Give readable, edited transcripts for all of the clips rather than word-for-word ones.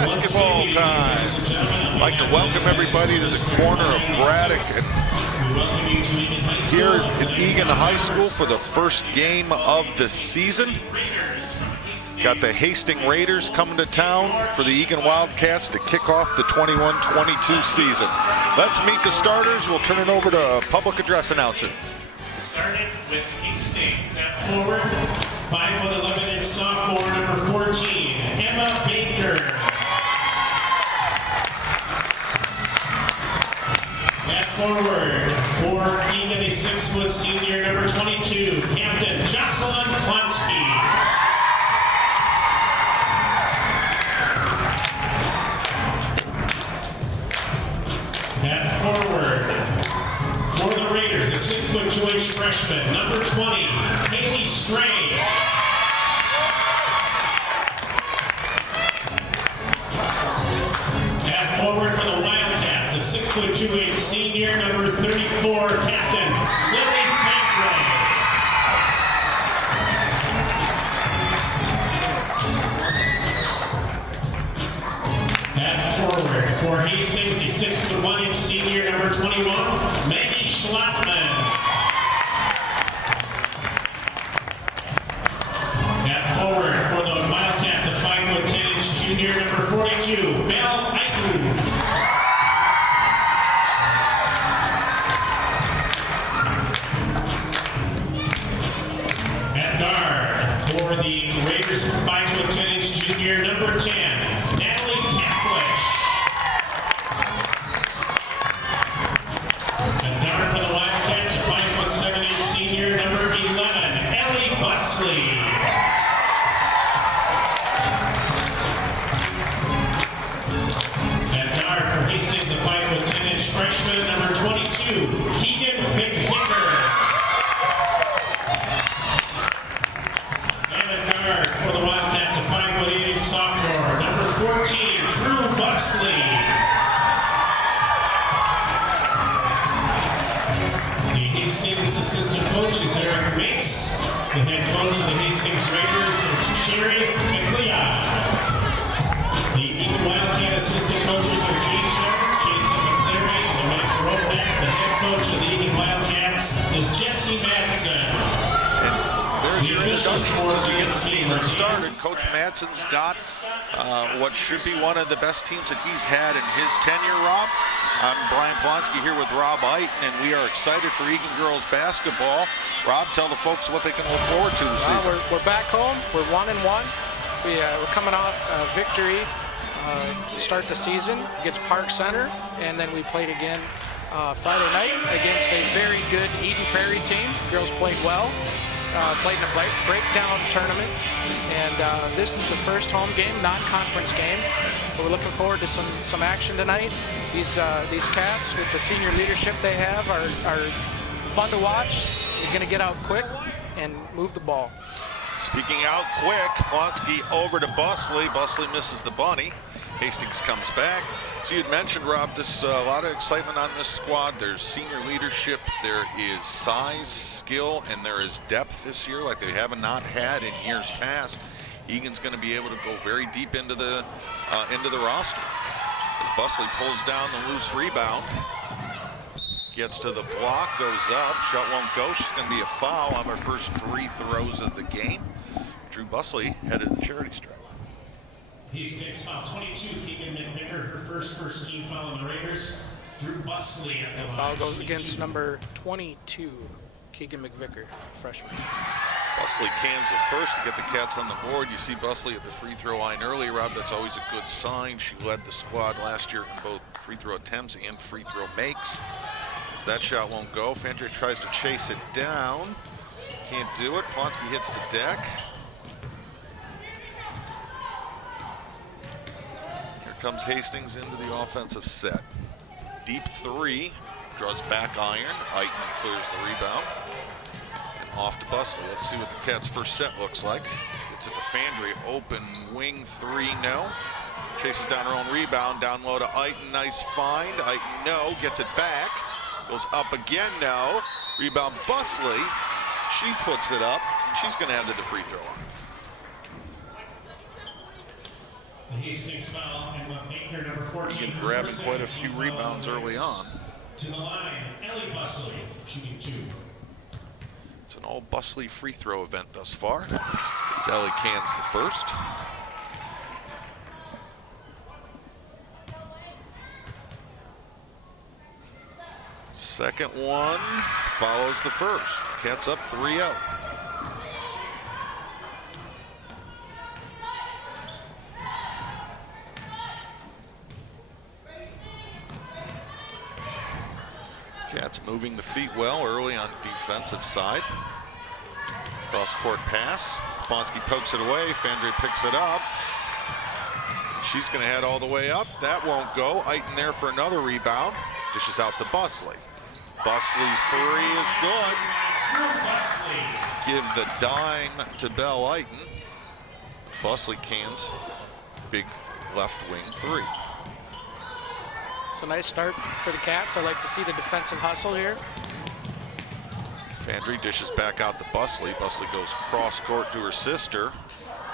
basketball time. I'd like to welcome everybody to the corner of Braddock here at Eagan High School for the first game of the season. Got the Hastings Raiders coming to town for the Eagan Wildcats to kick off the 21-22 season. Let's meet the starters. We'll turn it over to a public address announcer. Starting with Hastings at forward, 5'11" sophomore, number 14, Emma Baker. At forward, for Eagan, a 6' senior, number 22, Captain Jocelyn Klonsky. At forward, for the Raiders, a 6' 2" freshman, number 20, Haley Stray. At forward for the Wildcats, a 6' 2" senior, number 34, Captain Lily Fackrey. At forward for Hastings, a 6' 1" senior, number 21, Maggie Schlattman. At forward for the Wildcats, a 5' 10" junior, number 42, Belle Eagan. At guard for the Raiders, 5' 10" junior, number 10, Natalie Cathlish. At guard for the Wildcats, a 5' 7" senior, number 11, Ellie Busley. At guard for Hastings, a 5' 10" freshman, number 22, Eagan McVicker. And at guard for the Wildcats, a 5' 8" sophomore, number 14, Drew Busley. The Hastings assistant coach is Eric Mace. The head coach of the Hastings Raiders is Sherry McLeod. The Eagan Wildcat assistant coaches are Gene Sharp, Jason McCleary, and Mike Roback. The head coach of the Eagan Wildcats is Jesse Madsen. There's your introductions as we get the season started. Coach Madsen's got what should be one of the best teams that he's had in his tenure, Rob. I'm Brian Plonsky here with Rob Eiton, and we are excited for Eagan girls basketball. Rob, tell the folks what they can look forward to this season. We're back home. We're 1-1. We're coming off a victory to start the season against Park Center, and then we played again Friday night against a very good Eden Prairie team. Girls played well. Played in a breakdown tournament, and this is the first home game, not conference game. But we're looking forward to some action tonight. These Cats, with the senior leadership they have, are fun to watch. They're going to get out quick and move the ball. Speaking out quick, Plonsky over to Busley. Busley misses the bunny. Hastings comes back. So you had mentioned, Rob, there's a lot of excitement on this squad. There's senior leadership, there is size, skill, and there is depth this year like they have not had in years past. Eagan's going to be able to go very deep into the roster. As Busley pulls down the loose rebound, gets to the block, goes up, shot won't go. She's going to be a foul on her first free throws of the game. Drew Busley headed to charity stripe. Hastings foul 22, Eagan McVicker, her first team foul on the Raiders. Drew Busley at the The foul goes against number 22, Keegan McVicker, freshman. Busley cans it first to get the Cats on the board. You see Busley at the free throw line early, Rob. That's always a good sign. She led the squad last year in both free throw attempts and free throw makes. As that shot won't go, Fandria tries to chase it down. Can't do it. Plonsky hits the deck. Comes Hastings into the offensive set. Deep three, draws back iron. Eiton clears the rebound. And off to Busley. Let's see what the Cats' first set looks like. Gets it to Fandria. Open wing three, no. Chases down her own rebound. Down low to Eiton. Nice find. Eiton, no. Gets it back. Goes up again, no. Rebound Busley. She puts it up. She's going to have the free throw on. The Hastings foul, and Maker, number 14. Eagan grabbing quite a few rebounds early on. To the line, Ellie Busley, shooting 2. It's an all Busley free throw event thus far. As Ellie cans the first. Second one follows the first. Cats up 3-0. Cats moving the feet well early on defensive side. Cross-court pass. Plonsky pokes it away. Fandre picks it up. She's going to head all the way up. That won't go. Eitan there for another rebound. Dishes out to Busley. Busley's three is good. Give the dime to Belle Eitan. Busley cans. Big left wing three. It's a nice start for the Cats. I like to see the defensive hustle here. Fandre dishes back out to Busley. Busley goes cross court to her sister.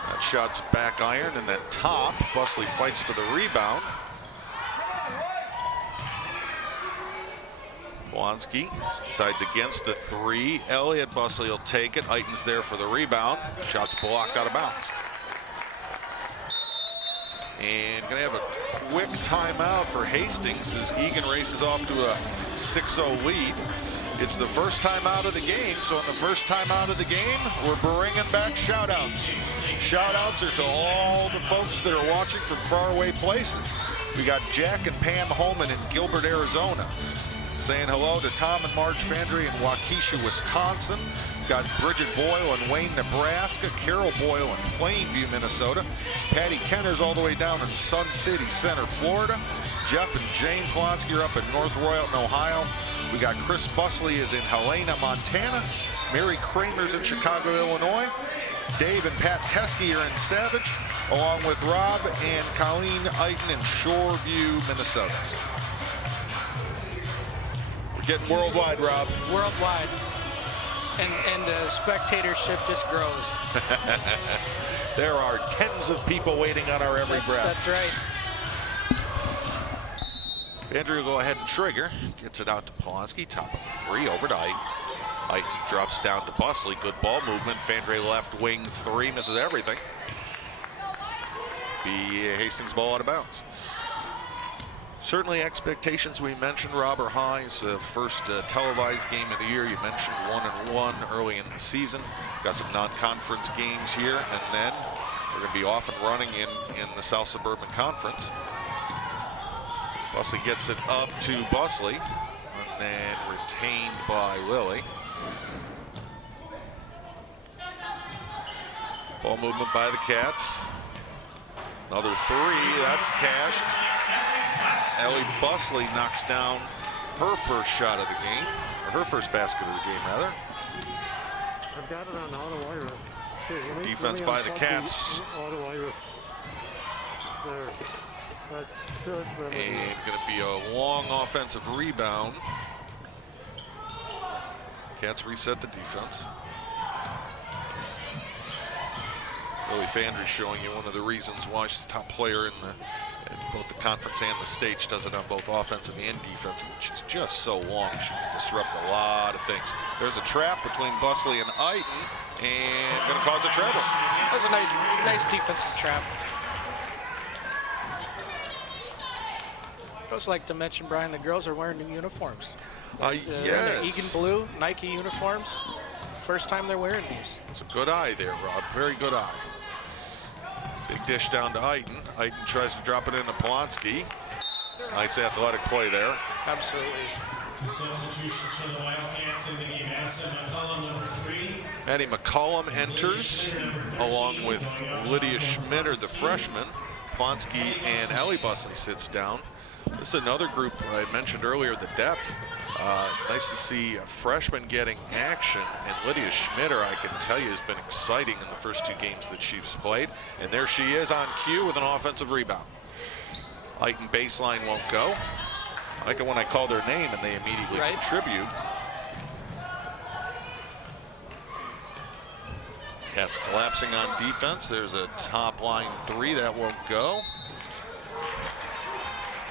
That shot's back iron and then top. Busley fights for the rebound. Blonsky decides against the three. Elliott Busley will take it. Eitan's there for the rebound. Shot's blocked out of bounds. And gonna have a quick timeout for Hastings as Eagan races off to a 6-0 lead. It's the first time out of the game, so on the first time out of the game, we're bringing back shout-outs. Shout-outs are to all the folks that are watching from faraway places. We got Jack and Pam Holman in Gilbert, Arizona. Saying hello to Tom and Marge Fandre in Waukesha, Wisconsin. Got Bridget Boyle in Wayne, Nebraska. Carol Boyle in Plainview, Minnesota. Patty Kenner's all the way down in Sun City Center, Florida. Jeff and Jane Plonsky are up in North Royalton, Ohio. We got Chris Busley is in Helena, Montana. Mary Kramer's in Chicago, Illinois. Dave and Pat Teskey are in Savage, along with Rob and Colleen Eitan in Shoreview, Minnesota. We're getting worldwide, Rob. Worldwide. And the spectatorship just grows. There are tens of people waiting on our every breath. That's right. Fandre will go ahead and trigger. Gets it out to Plonsky. Top of the three. Over to Eitan. Eitan drops down to Busley. Good ball movement. Fandre left wing three. Misses everything. Be Hastings ball out of bounds. Certainly expectations we mentioned, Rob, are high. It's the first televised game of the year. You mentioned 1-1 early in the season. Got some non-conference games here, and then we're going to be off and running in the South Suburban Conference. Busley gets it up to Busley, and then retained by Lilly. Ball movement by the Cats. Another three, that's cashed. Ellie Busley knocks down her first shot of the game, or her first basket of the game, rather. I've got it on auto wire. Here, Defense by the Cats. Auto wire. There. That's good. And going to be a long offensive rebound. Cats reset the defense. Lily Fandre showing you one of the reasons why she's the top player in both the conference and the state. She does it on both offensive and defensive. She's just so long. She can disrupt a lot of things. There's a trap between Busley and Eitan, and going to cause a treble. That's a nice defensive trap. I'd also like to mention, Brian, the girls are wearing new uniforms. Yes. The Eagan blue Nike uniforms. First time they're wearing these. It's a good eye there, Rob. Very good eye. Big dish down to Eitan. Eitan tries to drop it into Plonsky. Nice athletic play there. Absolutely. Substitutions for the Wildcats in the game. Madison McCollum, number 3. Maddie McCollum enters, along with Lydia Schmitter, the freshman. Plonsky and Ellie Busley sits down. This is another group I mentioned earlier, the depth. Nice to see a freshman getting action, and Lydia Schmitter, I can tell you, has been exciting in the first 2 games that she's played. And there she is on cue with an offensive rebound. Eitan baseline won't go. I like it when I call their name and they immediately contribute. Cats collapsing on defense. There's a top line three that won't go.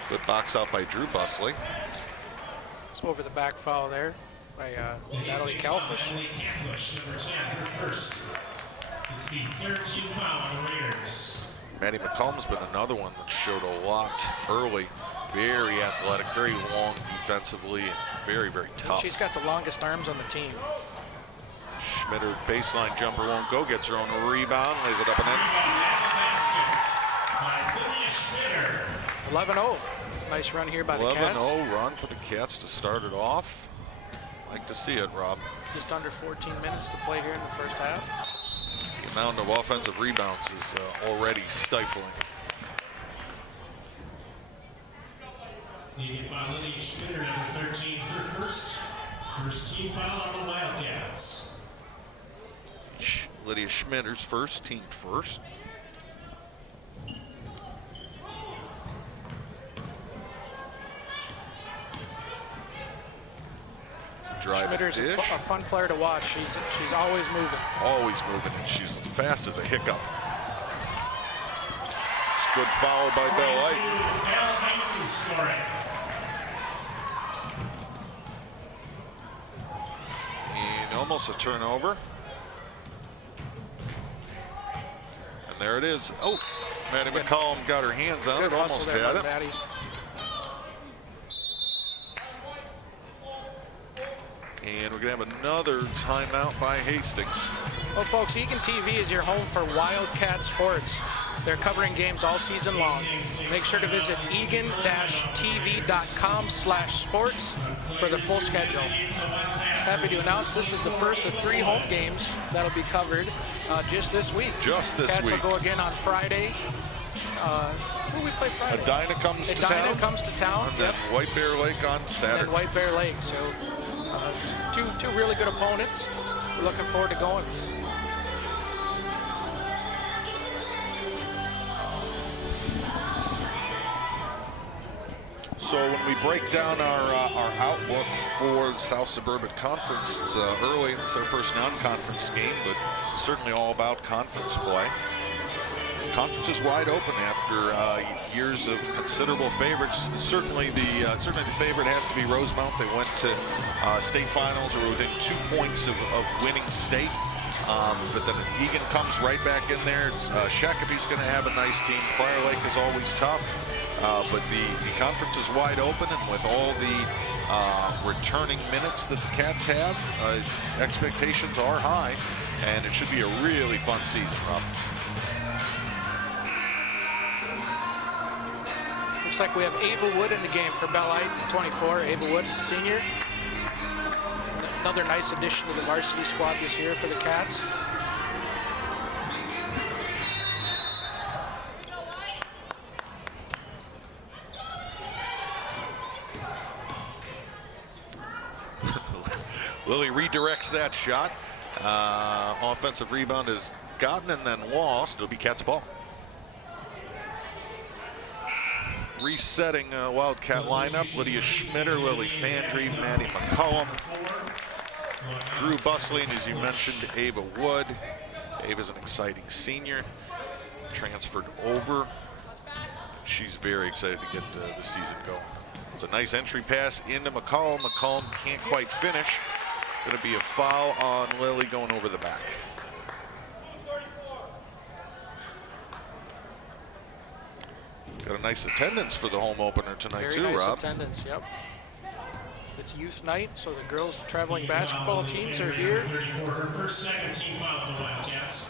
Good box out by Drew Busley. Over the back foul there by Natalie Kalfish. Number 10, her first. It's the third team foul on the Raiders. Maddie McCollum's been another one that showed a lot early. Very athletic, very long defensively, and very, very tough. She's got the longest arms on the team. Schmitter baseline jumper won't go, gets her own rebound, lays it up and in. By Lydia Schmitter. 11-0. Nice run here by the Cats. 11-0 run for the Cats to start it off. Like to see it, Rob. Just under 14 minutes to play here in the first half. The amount of offensive rebounds is already stifling. Eagan foul Lydia Schmitter, number 13, her first. First team foul on the Wildcats. Lydia Schmitter's first, team first. Schmitter's a fun player to watch. She's always moving. Always moving, and she's fast as a hiccup. It's good foul by Bell Light. Bell Light scoring. And almost a turnover. And there it is. Oh, Maddie McCollum got her hands on it, almost had it. Maddie. And we're going to have another timeout by Hastings. Well, folks, Eagan TV is your home for Wildcat sports. They're covering games all season long. Make sure to visit eagan-tv.com/sports for the full schedule. Happy to announce this is the first of 3 home games that'll be covered just this week. Just this Cats week. will go again on Friday. Who do we play Friday? Edina comes to town. Edina comes to town. And then White Bear Lake on Saturday. And then White Bear Lake. So two really good opponents. We're looking forward to going. So when we break down our outlook for the South Suburban Conference, it's early. It's our first non-conference game, but certainly all about conference play. Conference is wide open after years of considerable favorites. Certainly the favorite has to be Rosemount. They went to state finals, or within 2 points of winning state. But then Eagan comes right back in there. Shakopee's going to have a nice team. Prior Lake is always tough. But the conference is wide open, and with all the returning minutes that the Cats have, expectations are high, and it should be a really fun season, Rob. Looks like we have Ava Wood in the game for Bell Light, 24. Ava Wood, senior. Another nice addition to the varsity squad this year for the Cats. Lily redirects that shot. Offensive rebound is gotten and then lost. It'll be Cats ball. Resetting Wildcat lineup. Lydia Schmitter, Lily Fandry, Maddie McCollum, Drew Busley, and as you mentioned, Ava Wood. Ava's an exciting senior. Transferred over. She's very excited to get the season going. It's a nice entry pass into McCollum. McCollum can't quite finish. Going to be a foul on Lily going over the back. Got a nice attendance for the home opener tonight, Very too, nice Rob. attendance, yep. It's youth night, so the girls' traveling basketball teams are here. 34, her first, second team foul on the Wildcats.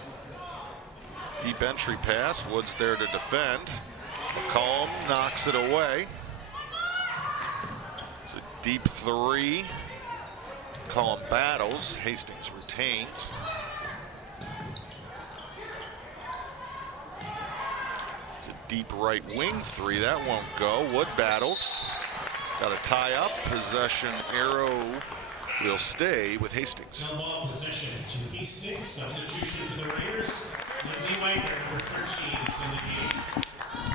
Deep entry pass. Wood's there to defend. McCollum knocks it away. It's a deep three. McCollum battles. Hastings retains. It's a deep right wing three. That won't go. Wood battles. Got a tie up. Possession arrow will stay with Hastings. No ball possession to Hastings. Substitution for the Raiders. Lindsay White, number 13, is in the game.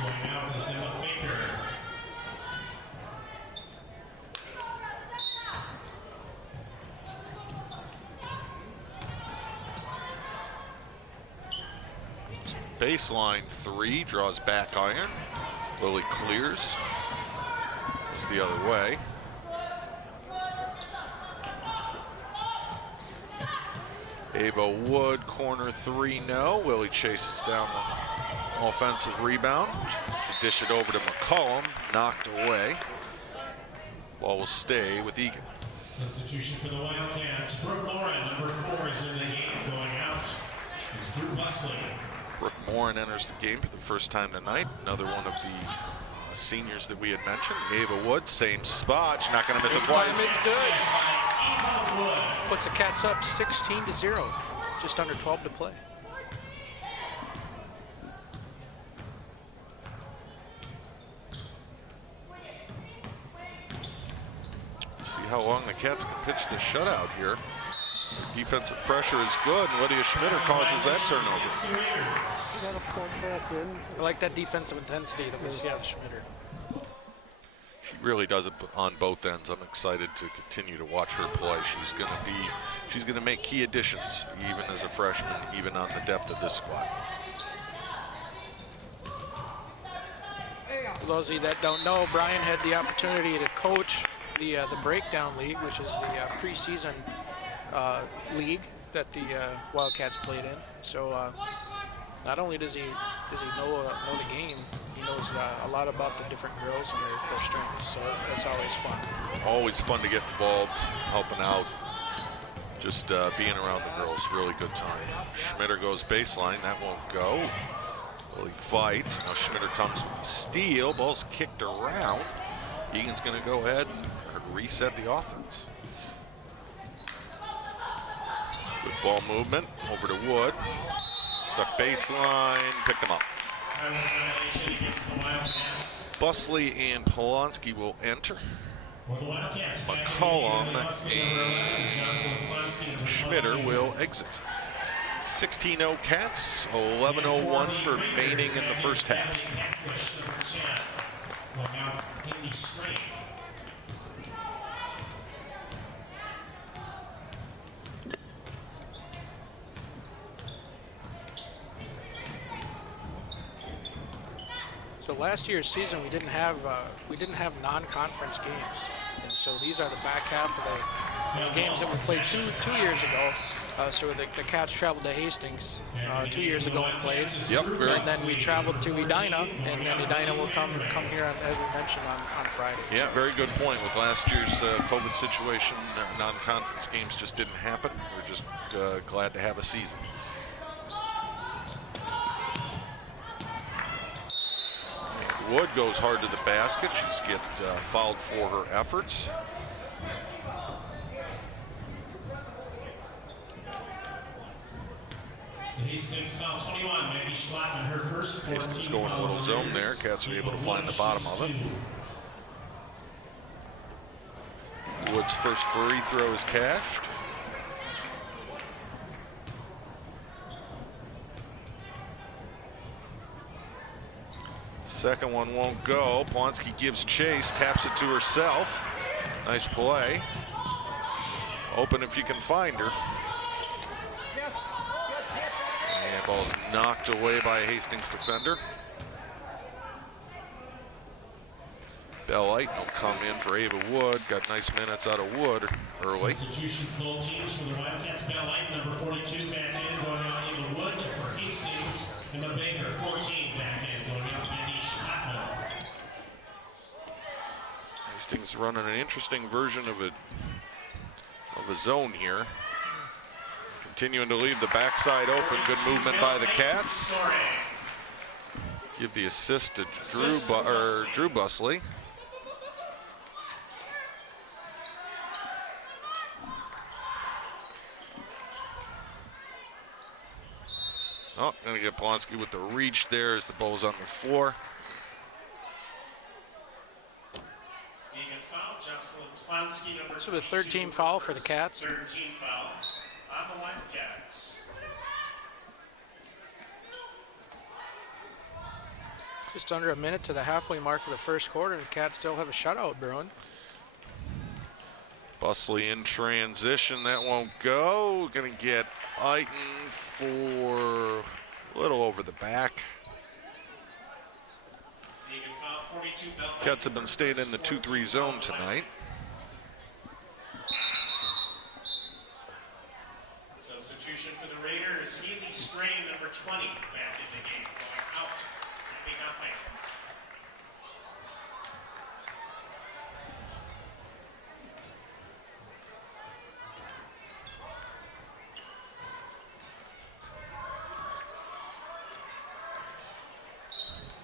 Going out is Emma Baker. Baseline three, draws back iron. Lily clears. Goes the other way. Ava Wood, corner three, no. Willie chases down the offensive rebound. Tries to dish it over to McCollum, knocked away. Ball will stay with Eagan. Substitution for the Wildcats. Brooke Moran, number 4, is in the game. Going out is Drew Busley. Brooke Moran enters the game for the first time tonight. Another one of the seniors that we had mentioned. Ava Wood, same spot. She's not going to miss This a time twice. it's good. Puts the Cats up 16-0. Just under 12 to play. See how long the Cats can pitch the shutout here. Their defensive pressure is good, and Lydia Schmitter causes that turnover. You gotta plug back in. I like that defensive intensity that we see out of Schmitter. She really does it on both ends. I'm excited to continue to watch her play. She's gonna make key additions, even as a freshman, even on the depth of this squad. For those of you that don't know, Brian had the opportunity to coach the Breakdown League, which is the preseason league that the Wildcats played in. So not only does he know the game, he knows a lot about the different girls and their strengths. So that's always fun. Always fun to get involved, helping out, just being around the girls. Really good time. Schmitter goes baseline. That won't go. Willie fights. Now Schmitter comes with the steal. Ball's kicked around. Egan's going to go ahead and reset the offense. Good ball movement over to Wood. Stuck baseline, picked him up. Busley and Polonsky will enter. McCollum and Schmitter will exit. 16-0 Cats, 11:01 remaining in the first half. So last year's season we didn't have non-conference games, and so these are the back half of the games that we played two years ago. So the Cats traveled to Hastings 2 years ago and played. Yep, and then we traveled to Edina, and then Edina will come here as we mentioned on Friday. Yeah, very good point. With last year's COVID situation, non-conference games just didn't happen. We're just glad to have a season. Wood goes hard to the basket. She's get fouled for her efforts. Hastings foul 21. Maggie Schlattman, her first. Hastings going a little zone there. Cats are able to find the bottom of it. Wood's first free throw is cashed. Second one won't go. Polonsky gives chase, taps it to herself. Nice play. Open if you can find her. And ball's knocked away by a Hastings defender. Bell Light will come in for Ava Wood. Got nice minutes out of Wood early. Substitutions both teams for the Wildcats. Bell Light, number 42, back in, going out Ava Wood for Hastings. And the Baker, 14, back in, going out Maggie Schlattman. Hastings running an interesting version of a zone here. Continuing to leave the backside open. Good movement by the Cats. Give the assist to Drew Busley. Oh, gonna get Polonsky with the reach there as the ball's on the floor. Eagan foul, Jocelyn Polonsky, number So the third team foul for the Cats. Third team foul on the Wildcats. Just under a minute to the halfway mark of the first quarter, the Cats still have a shutout brewing. Busley in transition, that won't go. Gonna get Eagan for A little over the back. Eagan foul, 42 belt. Cats have been staying in the 2-3 zone tonight. Substitution for the Raiders, Healy Strain, number 20, back in the game. Going out, 3-0.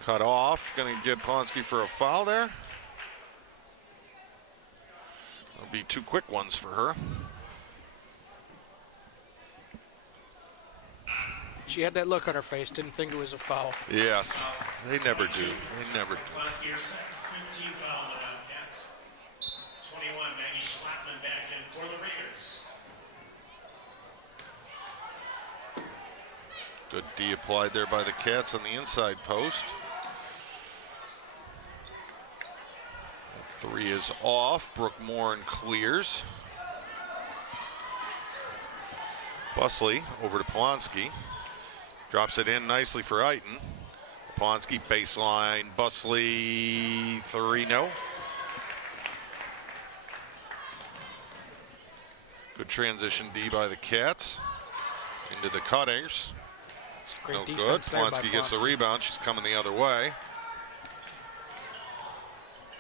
Cut off, gonna get Ponsky for a foul there. There'll be 2 quick ones for her. She had that look on her face, didn't think it was a foul. Yes, they never do. They never do. Plonsky, your second 15 foul on the Wildcats. 21, Maggie Schlappman back in for the Raiders. Good D applied there by the Cats on the inside post. That 3 is off. Brooke Morin clears. Busley over to Polonsky. Drops it in nicely for Eiton. Polonsky baseline. Busley 3, no. Good transition D by the Cats. Into the cutters. It's great No good. defense there by Polonsky gets the Polonsky. rebound. She's coming the other way.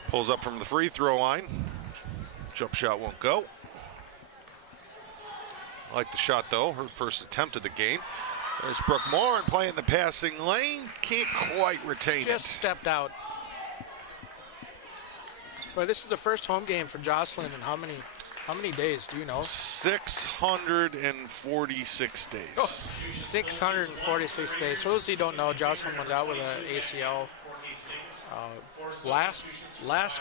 Pulls up from the free throw line. Jump shot won't go. I like the shot though. Her first attempt of the game. There's Brooke Morin playing the passing lane. Can't quite retain Just it. stepped out. Well, this is the first home game for Jocelyn in how many days, do you know? 646 days. Oh, 646 days. For those who don't know, Jocelyn was out with an ACL. Last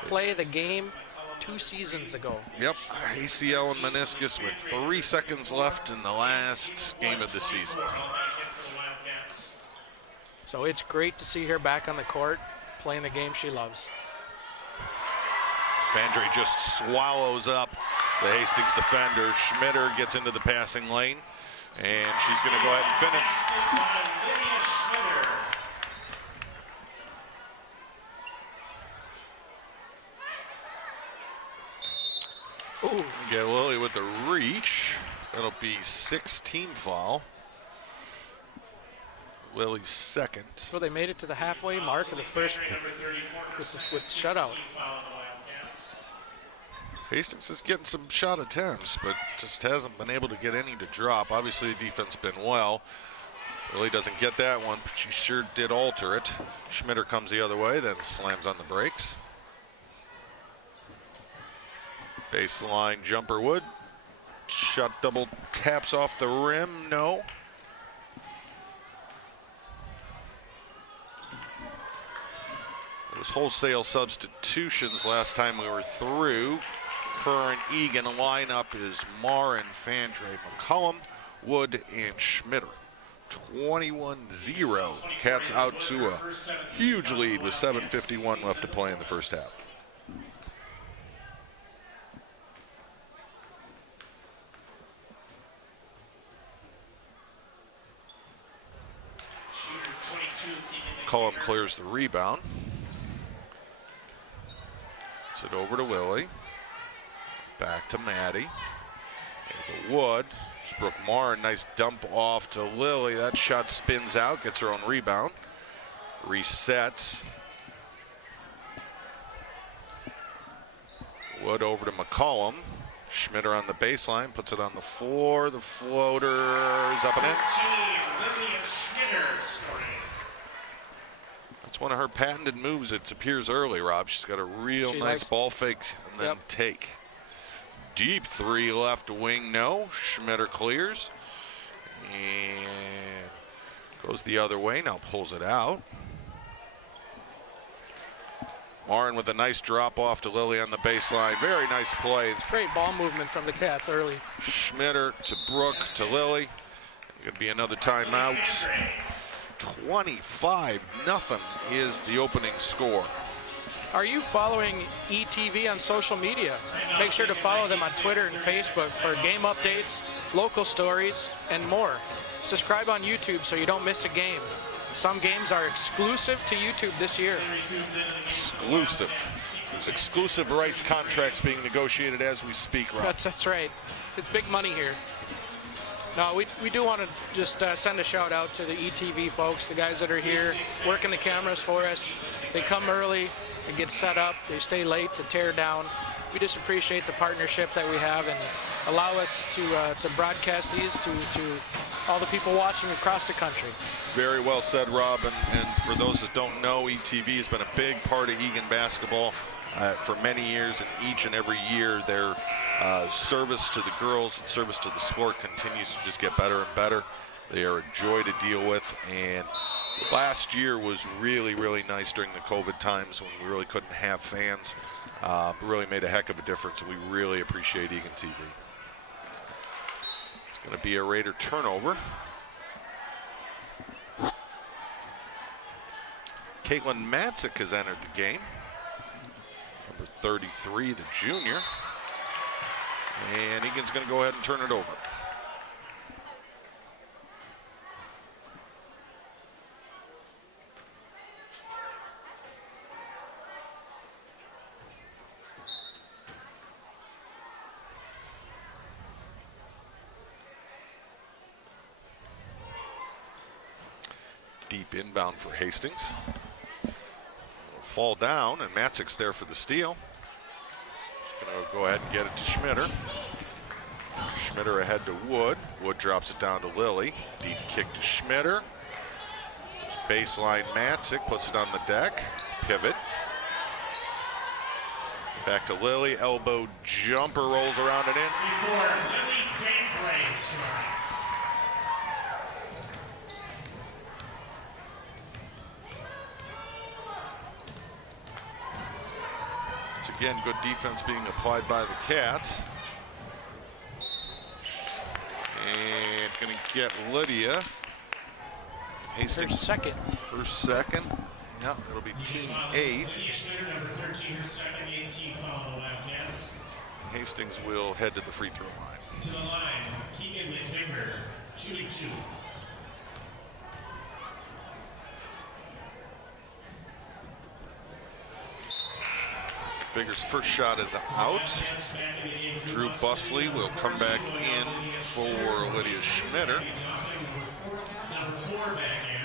play of the game 2 seasons ago. Yep, ACL and meniscus with 3 seconds left in the last game of the season. So it's great to see her back on the court playing the game she loves. Fandre just swallows up the Hastings defender. Schmitter gets into the passing lane, and she's going to go ahead and finish. Ooh. Get Lily with the reach. That'll be 6-team foul. Lily's second. So they made it to the halfway mark of the first with shutout. Hastings is getting some shot attempts, but just hasn't been able to get any to drop. Obviously, the defense been well. Lily doesn't get that one, but she sure did alter it. Schmitter comes the other way, then slams on the brakes. Baseline jumper wood. Shot double taps off the rim, no. It was wholesale substitutions last time we were through. Current Eagan lineup is Morin, Fandre, McCullum, Wood, and Schmitter. 21-0. Cats out to a huge lead with 7:51 left to play in the first half. McCullum clears the rebound. Gets it over to Lily. Back to Maddie. To Wood. Just Brooke Morin, nice dump off to Lily. That shot spins out, gets her own rebound. Resets. Wood over to McCullum. Schmitter on the baseline, puts it on the floor. The floater is up and in. That's one of her patented moves. It appears early, Rob. She's got a real nice ball fake and then take. Deep 3 left wing, no. Schmitter clears. And goes the other way, now pulls it out. Morin with a nice drop off to Lily on the baseline. Very nice play. Great ball movement from the Cats early. Schmitter to Brooke to Lily. Going to be another timeout. 25-0 is the opening score. Are you following ETV on social media? Make sure to follow them on Twitter and Facebook for game updates, local stories, and more. Subscribe on YouTube so you don't miss a game. Some games are exclusive to YouTube this year. Exclusive. There's exclusive rights contracts being negotiated as we speak, Rob. That's right. It's big money here. No, we do want to just send a shout out to the ETV folks, the guys that are here working the cameras for us. They come early, they get set up, they stay late to tear down. We just appreciate the partnership that we have and allow us to broadcast these to all the people watching across the country. Very well said, Rob. And for those that don't know, ETV has been a big part of Eagan basketball for many years, and each and every year their service to the girls and service to the sport continues to just get better and better. They are a joy to deal with, and last year was really, really nice during the COVID times when we really couldn't have fans. Really made a heck of a difference, and we really appreciate Eagan TV. It's going to be a Raider turnover. Caitlin Matzik has entered the game. Number 33, the junior. And Eagan's going to go ahead and turn it over. Deep inbound for Hastings. Fall down, and Matzik's there for the steal. She's going to go ahead and get it to Schmitter. Schmitter ahead to Wood. Wood drops it down to Lilly. Deep kick to Schmitter. Baseline Matzik, puts it on the deck. Pivot. Back to Lilly. Elbow jumper, rolls around and in. Before Lilly Bank scoring. Once again, good defense being applied by the Cats. And going to get Lydia. Hastings second. Her second. Yeah, that'll be team 8. Hastings will head to the free throw line. To the line, Eagan McNiver, shooting 2. Figure's first shot is out. Drew Busley will come back in for Lydia Schmitter. Number 4 back in.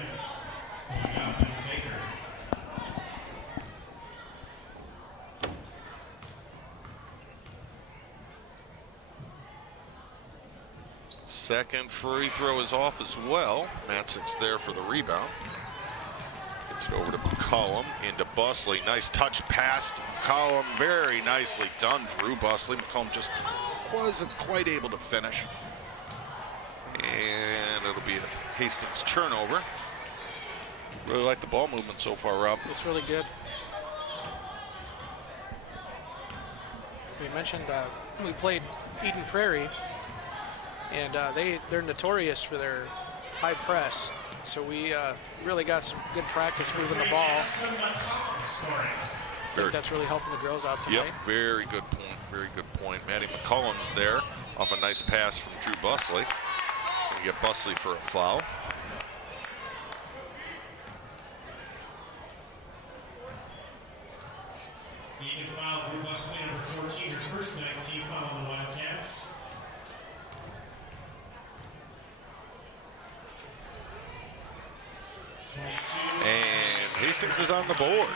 Second free throw is off as well. Matzik's there for the rebound. Gets it over to McCollum, into Busley. Nice touch pass to McCollum. Very nicely done, Drew Busley. McCollum just wasn't quite able to finish. And it'll be a Hastings turnover. Really like the ball movement so far, Rob. It's really good. We mentioned we played Eden Prairie, and they're notorious for their high press. So we really got some good practice moving the ball. I think that's really helping the girls out tonight. Yep, very good point. Very good point. Maddie McCollum's there off a nice pass from Drew Busley. Gonna get Busley for a foul. Eagan foul Drew Busley, number 14, her first 19 foul on the Wildcats. And Hastings is on the board.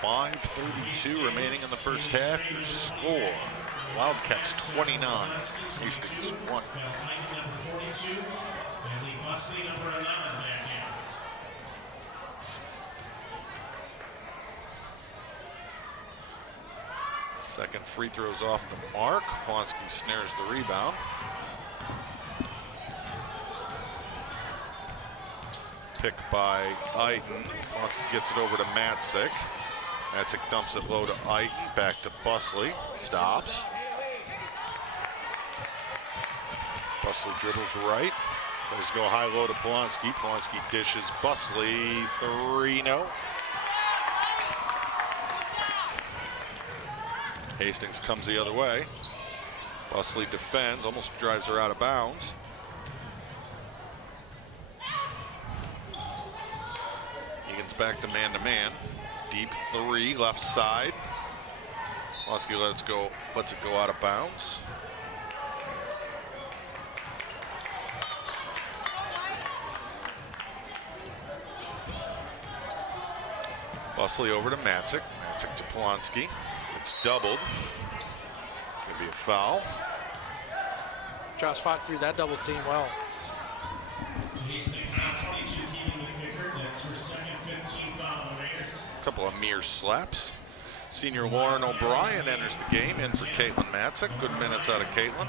5:32 remaining in the first half. Your score, Wildcats 29, Hastings 1. Number 42, and Lee Busley, number 11 back in. Second free throw's off the mark. Plonsky snares the rebound. Pick by Eagan. Plonsky gets it over to Matzik. Matzik dumps it low to Eagan. Back to Busley. Stops. Busley dribbles right. Does go high-low to Plonsky. Plonsky dishes Busley. 3-0. Hastings comes the other way. Busley defends, almost drives her out of bounds. Eagan's back to man. Deep three, left side. Plonsky lets it go out of bounds. Busley over to Matzik. Matzik to Plonsky. It's doubled. Could be a foul. Josh fought through that double team well. A couple of mere slaps. Senior Lauren O'Brien enters the game in for Caitlin Matzik. Good minutes out of Caitlin.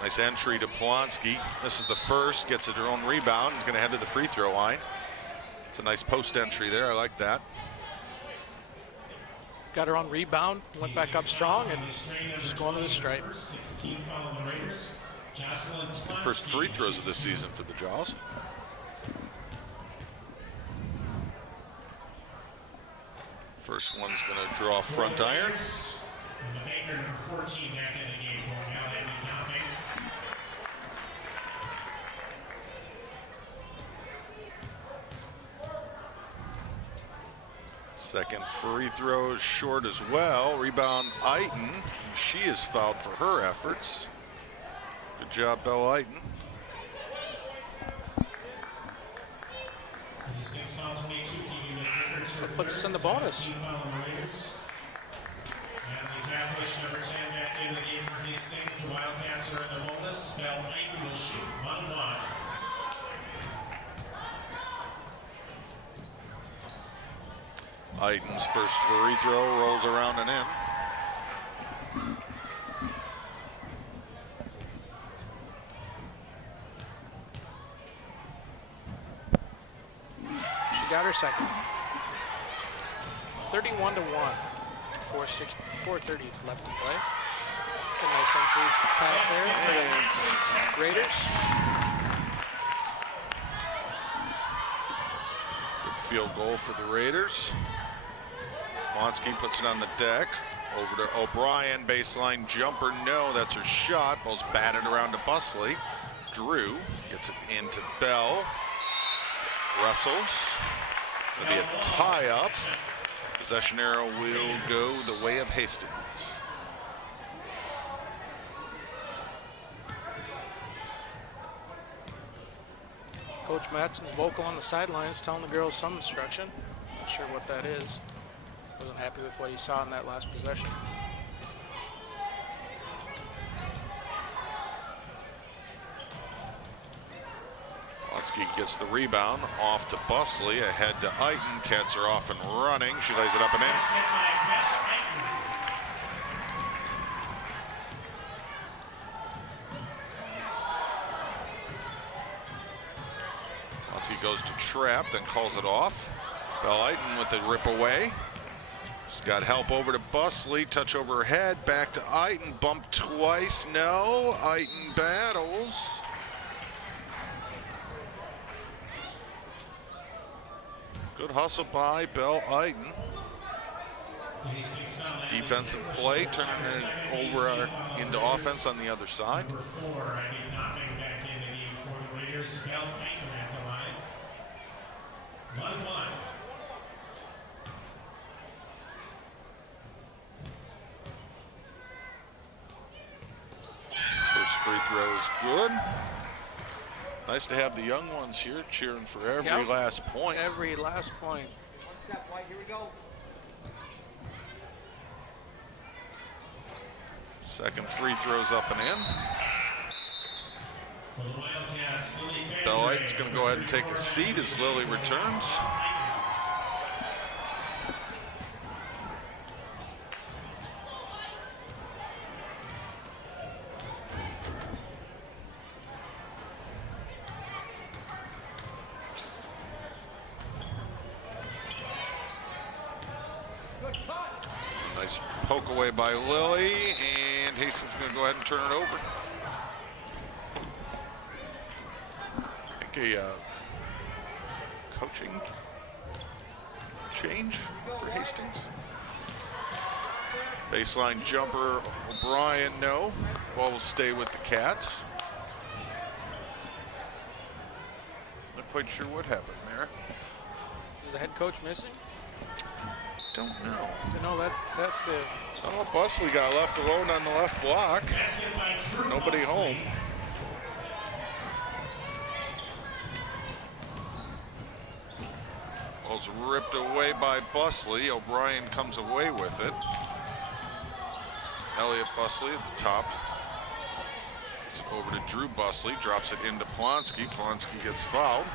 Nice entry to Plonsky. This is the first, gets it her own rebound. He's going to head to the free throw line. It's a nice post entry there. I like that. Got her on rebound, went back up strong, and just going to the stripe. First free throws of the season for the Jaws. First one's going to draw front iron. Second free throw is short as well. Rebound Eagan. She is fouled for her efforts. Good job, Belle Eagan. That puts us in the bonus. And the Catholics number 10 back in the game for Hastings. The Wildcats are in the bonus. Belle Eagan will shoot 1-1. Eaton's first free throw rolls around and in. She got her second. 31-1. 4:30 left to play. A nice entry pass there for the Raiders. Good field goal for the Raiders. Plonsky puts it on the deck. Over to O'Brien, baseline jumper, no, that's her shot. Ball's batted around to Busley. Drew gets it into Bell. Wrestles. It'll be a tie-up. Possession arrow will go the way of Hastings. Coach Mattson's vocal on the sidelines telling the girls some instruction. Not sure what that is. Wasn't happy with what he saw in that last possession. Plonsky gets the rebound off to Busley, ahead to Eaton. Cats are off and running. She lays it up and in. Plonsky goes to trap, then calls it off. Belle Eaton with the rip away. She's got help over to Busley, touch over her head, back to Eaton, bump twice, no. Eaton battles. Good hustle by Belle Eaton. Defensive play, turning it over into offense on the other side. Number 4, I did not make back in the game for the Raiders. Belle Eaton at the line. 1-1. First free throw is good. Nice to have the young ones here cheering for every last point. Every last point. One step, White, here we go. Second free throw's up and in. For the Wildcats, Lily Belle Eaton's going to go ahead and take a seat as Lily returns. Nice poke away by Lily, and Hastings is going to go ahead and turn it over. I think a coaching change for Hastings. Baseline jumper, O'Brien, no. Ball will stay with the Cats. Not quite sure what happened there. Is the head coach missing? Don't know. No, that's the... Oh, Busley got left alone on the left block. Nobody home. Ball's ripped away by Busley. O'Brien comes away with it. Elliott Busley at the top. Gets it over to Drew Busley. Drops it into Plonsky. Plonsky gets fouled.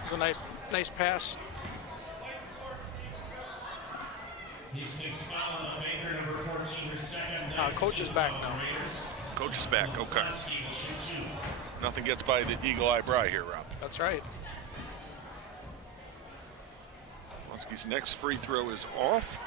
It was a nice pass. Coach is back now. Coach is back, okay. Nothing gets by the Eagle Eye Bry here, Rob. That's right. Plonsky's next free throw is off.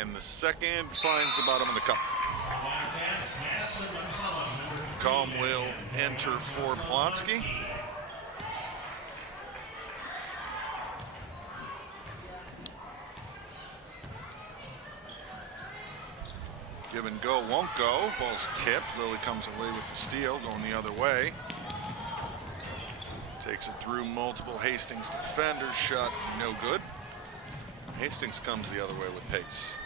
And the second finds the bottom of the cup. McCollum will enter for Plonsky. Give and go won't go. Ball's tipped. Lilly comes away with the steal, going the other way. Takes it through multiple Hastings defenders. Shot no good. Hastings comes the other way with pace.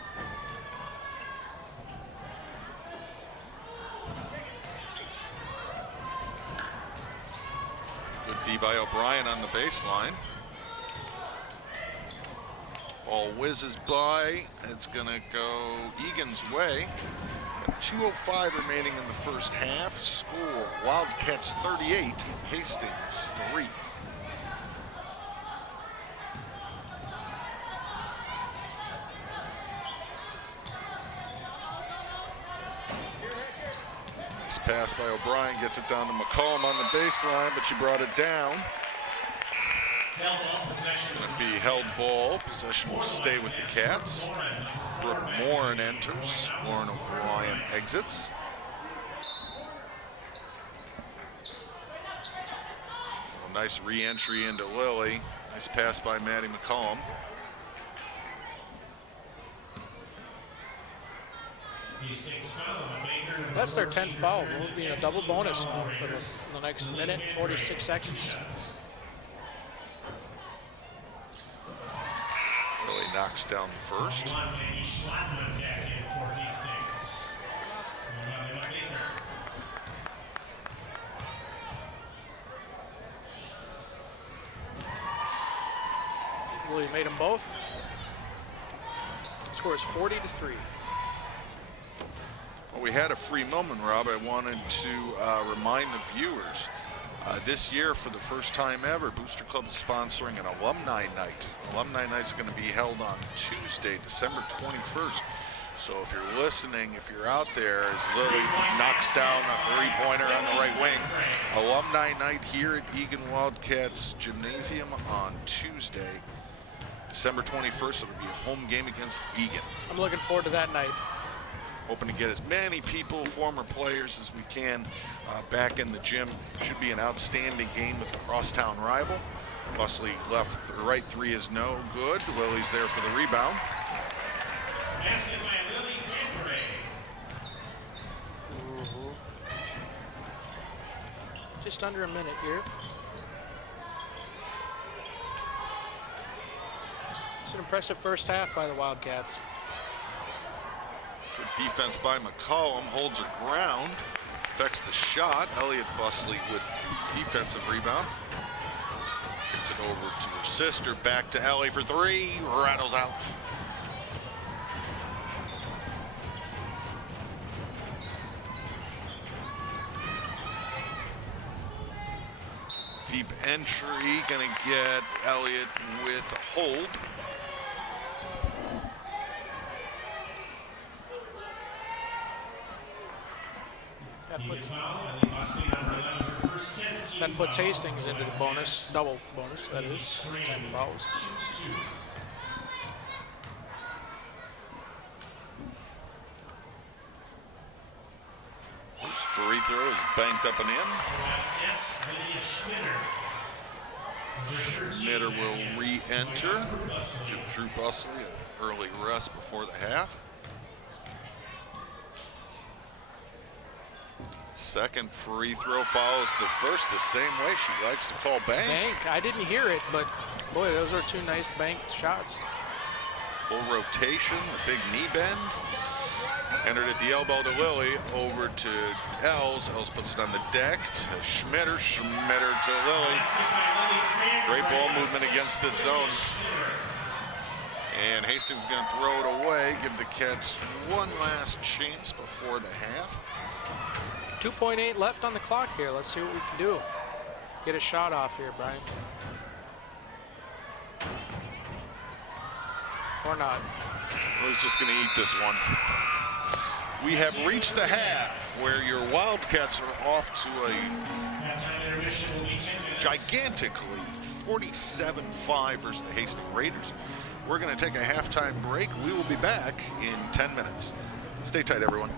Good D by O'Brien on the baseline. Ball whizzes by. It's gonna go Eagan's way. 2:05 remaining in the first half. Score Wildcats 38, Hastings 3. Nice pass by O'Brien, gets it down to McCollum on the baseline, but she brought it down. Going to be held ball. Possession will stay with the Cats. Brooke Morin enters. Lauren O'Brien exits. A nice re-entry into Lilly. Nice pass by Maddie McCollum. That's their 10th foul. Will be a double bonus now for the next minute, 46 seconds. Lilly knocks down the first. Lilly made them both. Score is 40-3. Well, we had a free moment, Rob. I wanted to remind the viewers. This year, for the first time ever, Booster Club is sponsoring an alumni night. Alumni night's going to be held on Tuesday, December 21st. So if you're listening, if you're out there, as Lilly knocks down a three-pointer on the right wing, alumni night here at Eagan Wildcats Gymnasium on Tuesday, December 21st. It'll be a home game against Eagan. I'm looking forward to that night. Hoping to get as many people, former players, as we can back in the gym. Should be an outstanding game with a crosstown rival. Busley left, right three is no good. Lilly's there for the rebound. Basket by Lily Cranberry. Just under a minute here. It's an impressive first half by the Wildcats. Good defense by McCollum, holds her ground, affects the shot. Elliott Busley with the defensive rebound. Gets it over to her sister, back to Ellie for three, rattles out. Deep entry, gonna get Elliott with a hold. That puts Hastings into the bonus, double bonus, that is, 10 fouls. free throw is banked up and in. Wildcats, Lydia Schmitter. Schmitter will re-enter. Give Drew Busley an early rest before the half. Second free throw follows the first the same way. She likes to call bank. Bank. I didn't hear it, but boy, those are two nice banked shots. Full rotation, the big knee bend. Entered at the elbow to Lily, over to Els. Els puts it on the deck to Schmitter. Schmitter to Lily. Great ball movement against this zone. And Hastings is going to throw it away, give the Cats one last chance before the half. 2.8 left on the clock here. Let's see what we can do. Get a shot off here, Brian. Or not. Lily's just going to eat this one. We have reached the half where your Wildcats are off to a gigantic lead, 47-5 versus the Hastings Raiders. We're going to take a halftime break. We will be back in 10 minutes. Stay tight, everyone.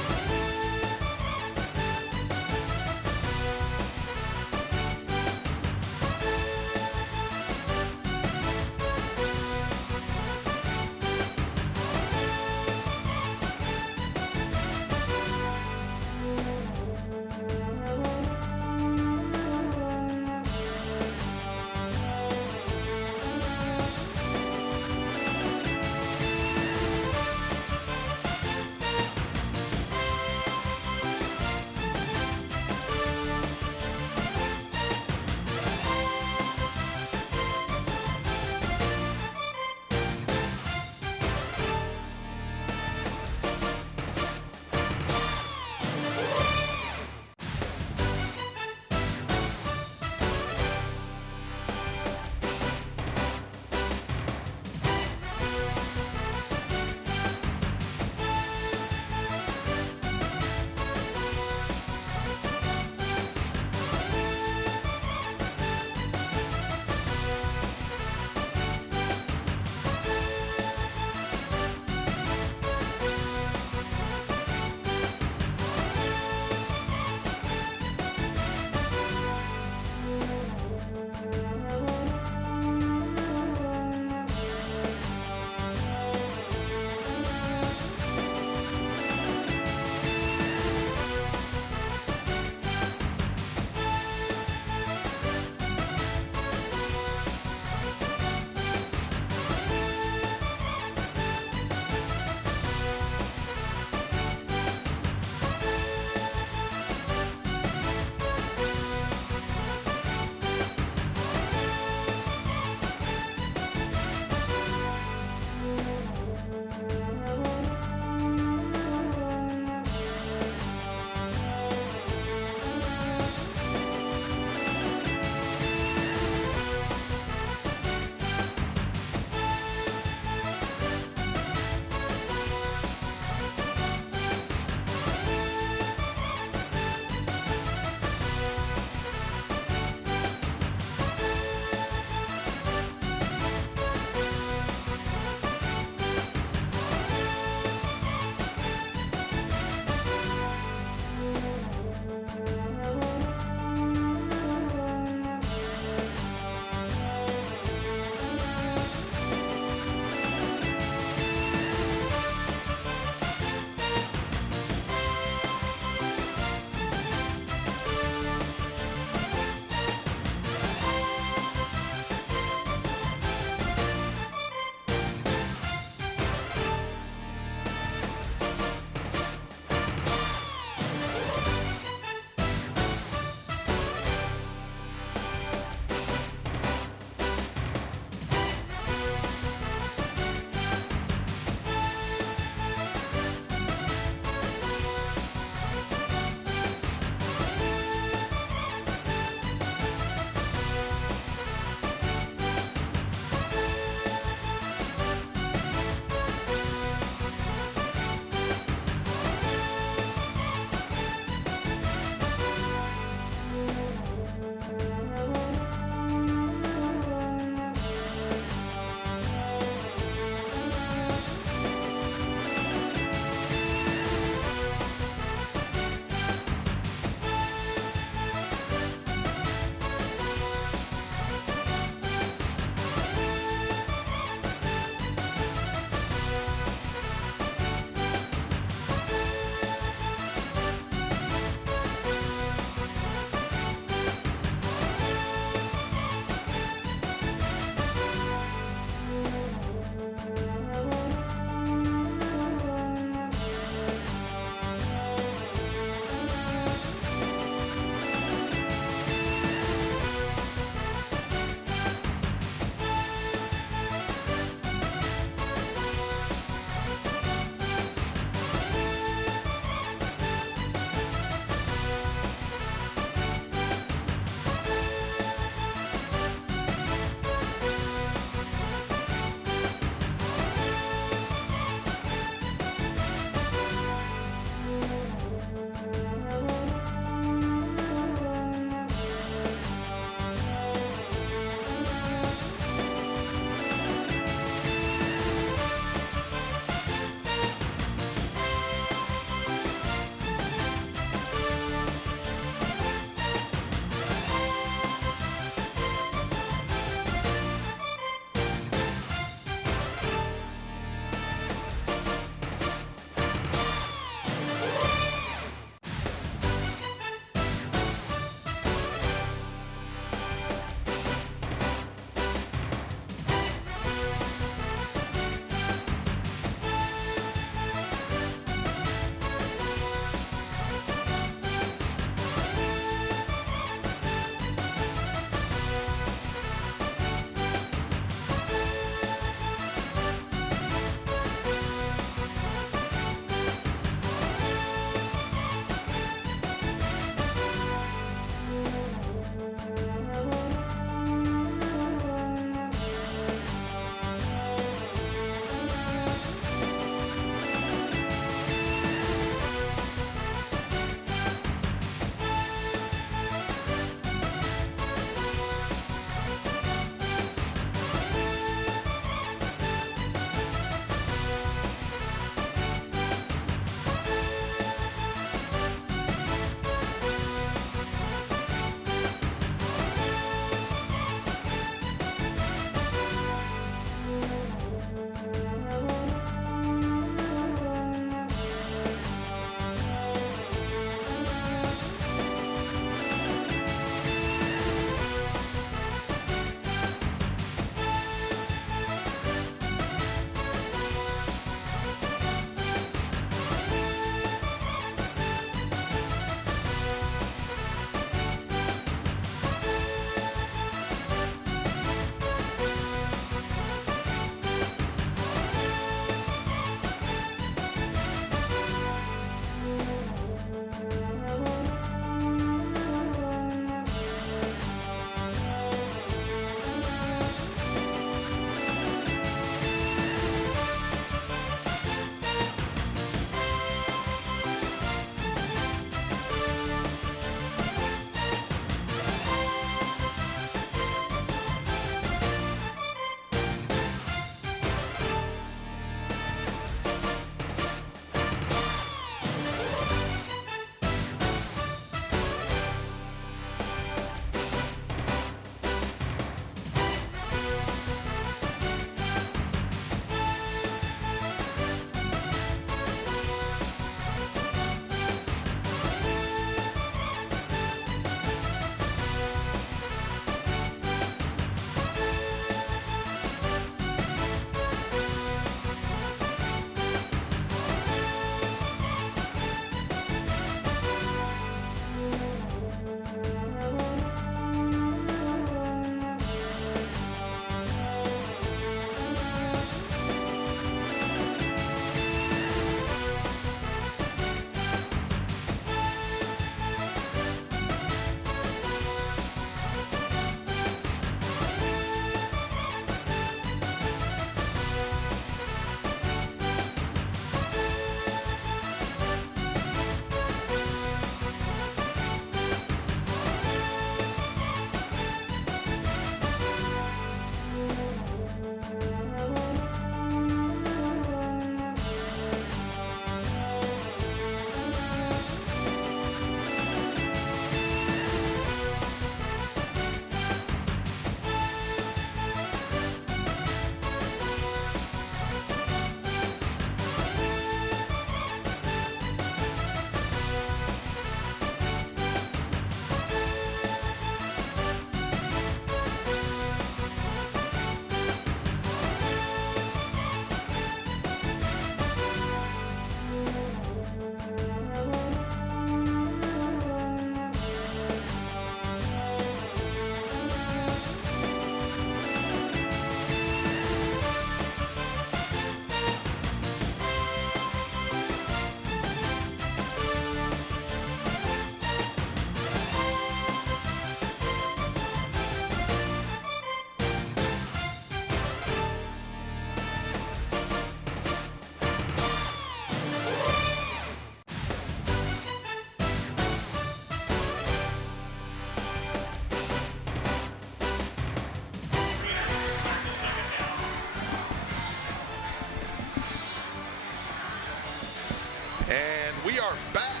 And we are back,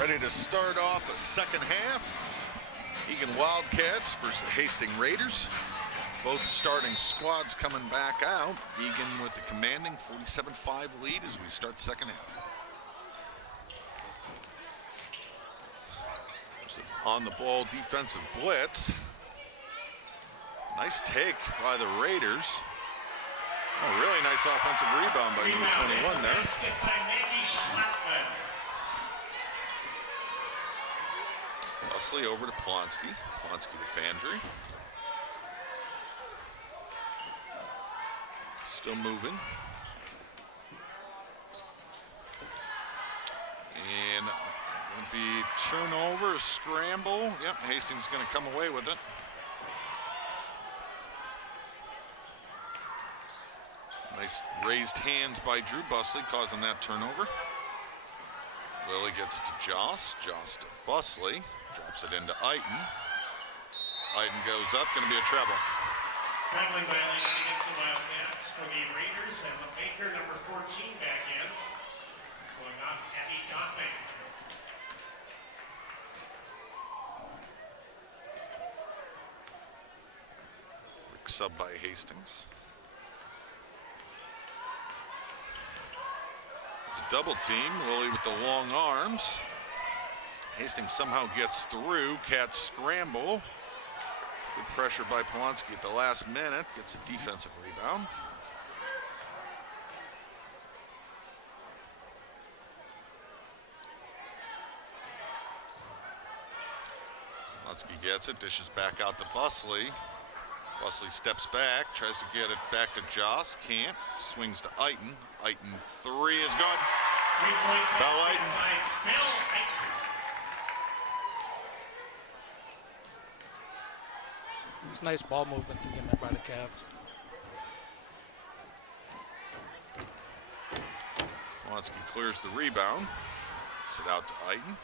ready to start off a second half. Eagan Wildcats versus the Hastings Raiders. Both starting squads coming back out. Eagan with the commanding 47-5 lead as we start the second half. There's an on-the-ball defensive blitz. Nice take by the Raiders. Oh, really nice offensive rebound by number 21 there. Busley over to Polonsky. Polonsky to Fandry. Still moving. And going to be turnover, a scramble. Yep, Hastings going to come away with it. Nice raised hands by Drew Busley, causing that turnover. Lilly gets it to Joss. Joss to Busley. Drops it into Eagan. Eagan goes up, going to be a treble. Traveling violation against the Wildcats for the Raiders, and the Baker, number 14, back in. Going off heavy coughing. Quick sub by Hastings. Double team, Lilly with the long arms. Hastings somehow gets through. Cats scramble. Good pressure by Polonsky at the last minute. Gets a defensive rebound. Polonsky gets it, dishes back out to Busley. Busley steps back, tries to get it back to Joss, can't. Swings to Eagan. Eagan three is good. 3-point Bell basket by Bill Eagan. It's nice ball movement again there by the Cats. Polonsky clears the rebound. Gets it out to Eagan.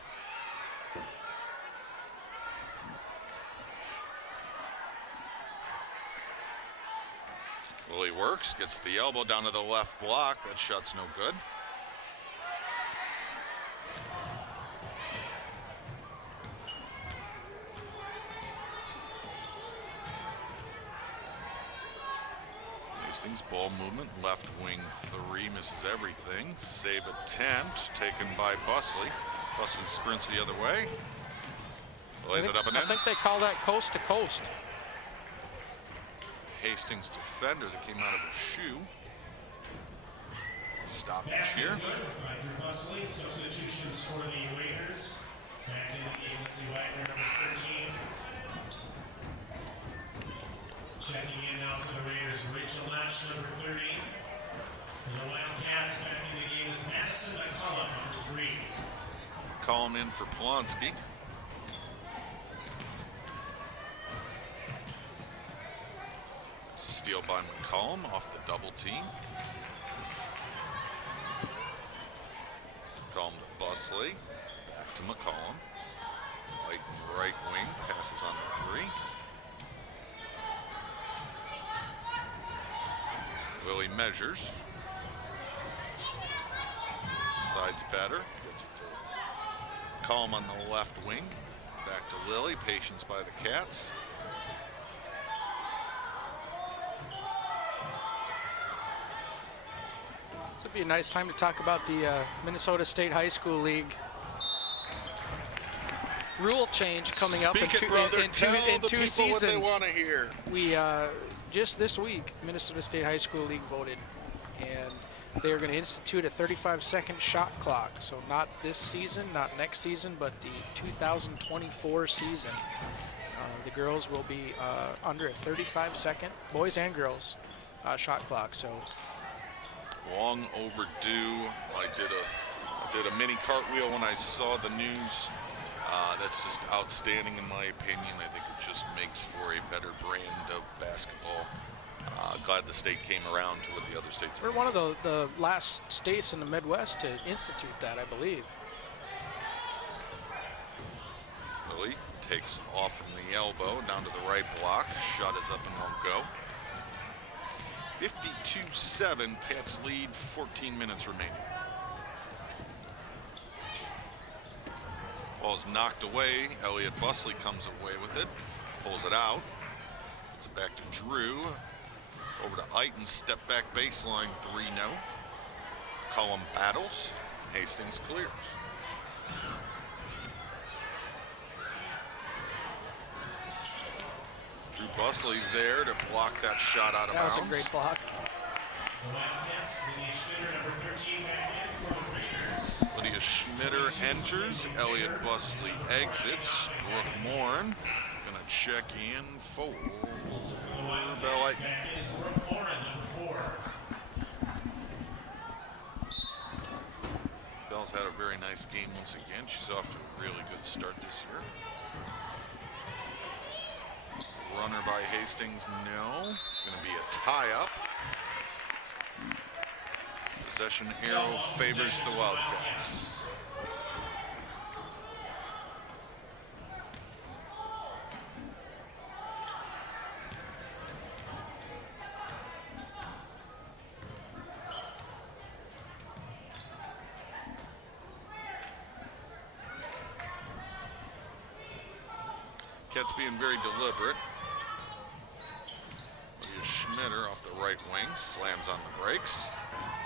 Lilly works, gets the elbow down to the left block. That shot's no good. Hastings ball movement, left wing three, misses everything. Save attempt taken by Busley. Busley sprints the other way. Lays it up and in. I think they call that coast to coast. Hastings defender that came out of a shoe. Stoppage Basket here. good by Drew Busley. Substitutions for the Raiders. Back in the game, Lindsey Wagner, number 13. Checking in now for the Raiders, Rachel Latch, number 30. And the Wildcats back in the game is Madison McCullough, number 3. Call him in for Polonsky. Steal by McCollum off the double team. McCollum to Busley. Back to McCollum. Right wing. Passes on the three. Lilly measures. Sides better. Gets it to McCollum on the left wing. Back to Lilly. Patience by the Cats. This would be a nice time to talk about the Minnesota State High School League rule change coming up in two seasons. What they want to hear. We just this week, Minnesota State High School League voted, and they are going to institute a 35-second shot clock. So not this season, not next season, but the 2024 season. The girls will be under a 35-second, boys and girls, shot clock. So Long overdue. I did a mini cartwheel when I saw the news. That's just outstanding in my opinion. I think it just makes for a better brand of basketball. Glad the state came around to what the other states. we're one of the last states in the Midwest to institute that, I believe. Lilly takes off from the elbow down to the right block. Shot is up and won't go. 52-7, Cats lead, 14 minutes remaining. Ball is knocked away. Elliott Busley comes away with it, pulls it out. It's back to Drew. Over to Eagan, step back baseline, 3-0. Cullum battles. Hastings clears. Drew Busley there to block that shot out of bounds. That was a great block. The Wildcats, Lydia Schmitter, number 13, back in for the Raiders. Lydia Schmitter enters. Elliott Busley exits. Brooke Morin gonna check in for Also for the Wildcats, Bell. back in is Brooke Morin, number 4. Bell's had a very nice game once again. She's off to a really good start this year. Runner by Hastings, no. It's going to be a tie-up. Possession arrow favors the Wildcats. Cats being very deliberate. Lydia Schmitter off the right wing, slams on the brakes.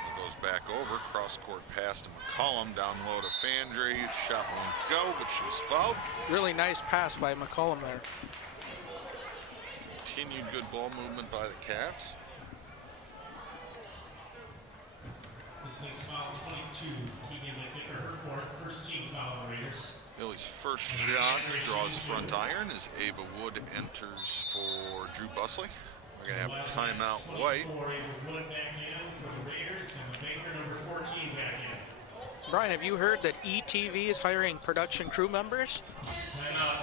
It goes back over, cross court pass to McCollum, down low to Fandry. Shot won't go, but she's fouled. Really nice pass by McCollum there. Continued good ball movement by the Cats. This thing's foul 22. Eagan McVicker, her 4th, first team foul of the Raiders. Billy's first shot draws front iron as Ava Wood enters for Drew Busley. We're going to have a timeout white. Ava Wood back in for the Raiders, and Baker, number 14, back in. Brian, have you heard that ETV is hiring production crew members?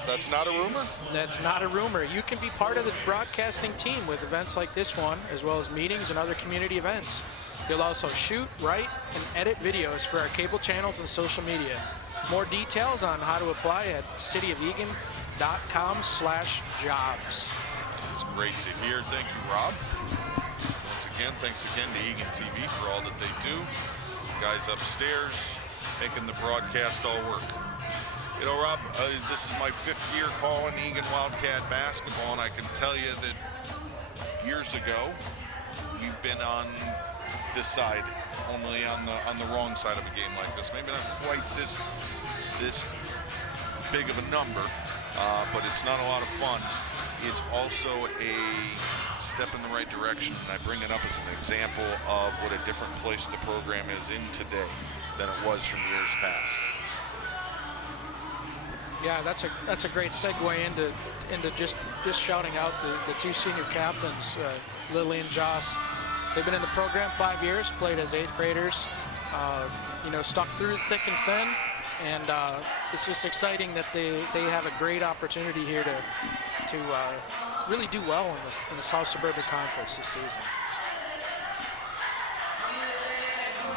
That's not a rumor? That's not a rumor. You can be part of the broadcasting team with events like this one, as well as meetings and other community events. You'll also shoot, write, and edit videos for our cable channels and social media. More details on how to apply at cityofelgan.com/jobs. It's great to hear. Thank you, Rob. Once again, thanks again to Eagan TV for all that they do. Guys upstairs making the broadcast all work. You know, Rob, this is my 5th year calling Eagan Wildcat basketball, and I can tell you that years ago, we've been on this side, only on the wrong side of a game like this. Maybe not quite this big of a number, but it's not a lot of fun. It's also a step in the right direction, and I bring it up as an example of what a different place the program is in today than it was from years past. Yeah, that's a great segue into just shouting out the 2 senior captains, Lily and Joss. They've been in the program 5 years, played as 8th graders, stuck through thick and thin, and it's just exciting that they have a great opportunity here to really do well in the South Suburban Conference this season.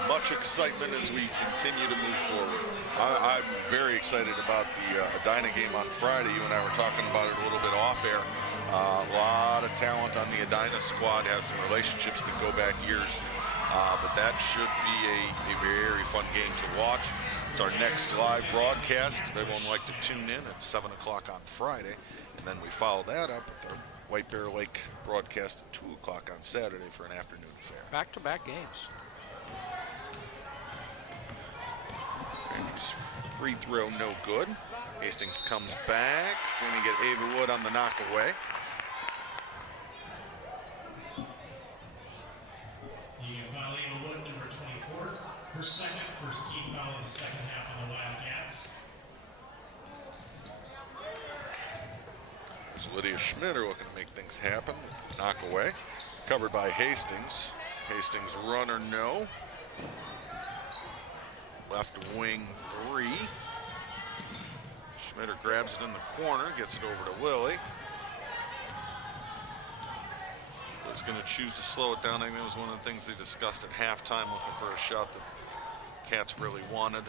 Much excitement as we continue to move forward. I'm very excited about the Edina game on Friday. You and I were talking about it a little bit off air. A lot of talent on the Edina squad, have some relationships that go back years, but that should be a very fun game to watch. It's our next live broadcast. Everyone would like to tune in at 7 o'clock on Friday, and then we follow that up with our White Bear Lake broadcast at 2 o'clock on Saturday for an afternoon affair. Back-to-back games. Rangers free throw no good. Hastings comes back. Going to get Ava Wood on the knockaway. The foul, Ava Wood, number 24. Her second, first team foul in the second half on the Wildcats. There's Lydia Schmitter looking to make things happen. Knockaway. Covered by Hastings. Hastings runner no. Left wing 3. Schmitter grabs it in the corner, gets it over to Lily. Lily's going to choose to slow it down. I think that was one of the things they discussed at halftime, looking for a shot that Cats really wanted.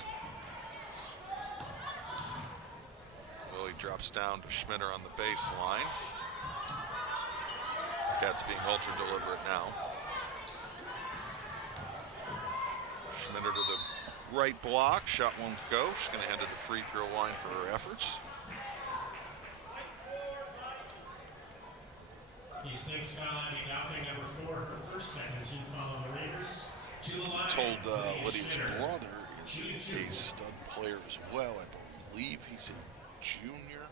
Lily drops down to Schmitter on the baseline. Cats being ultra deliberate now. Schmitter to the right block. Shot won't go. She's going to head to the free throw line for her efforts. Hastings foul Eagan, number 4, her first second team foul on the Raiders. To the line. Told Lydia's brother is a stud player as well. I believe he's a junior.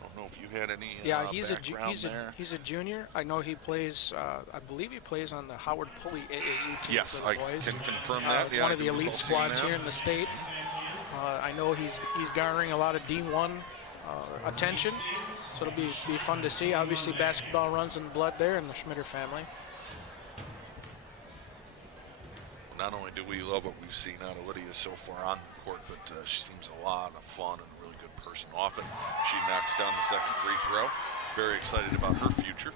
I don't know if you had any background there. He's a junior. I know he plays. I believe he plays on the Howard Pulley AAU team. Yes, for the boys. I can confirm that. One of the elite squads here in the state. I know he's garnering a lot of D1 attention, so it'll be fun to see. Obviously, basketball runs in the blood there in the Schmitter family. Not only do we love what we've seen out of Lydia so far on the court, but she seems a lot of fun and a really good person. Often she knocks down the second free throw. Very excited about her future.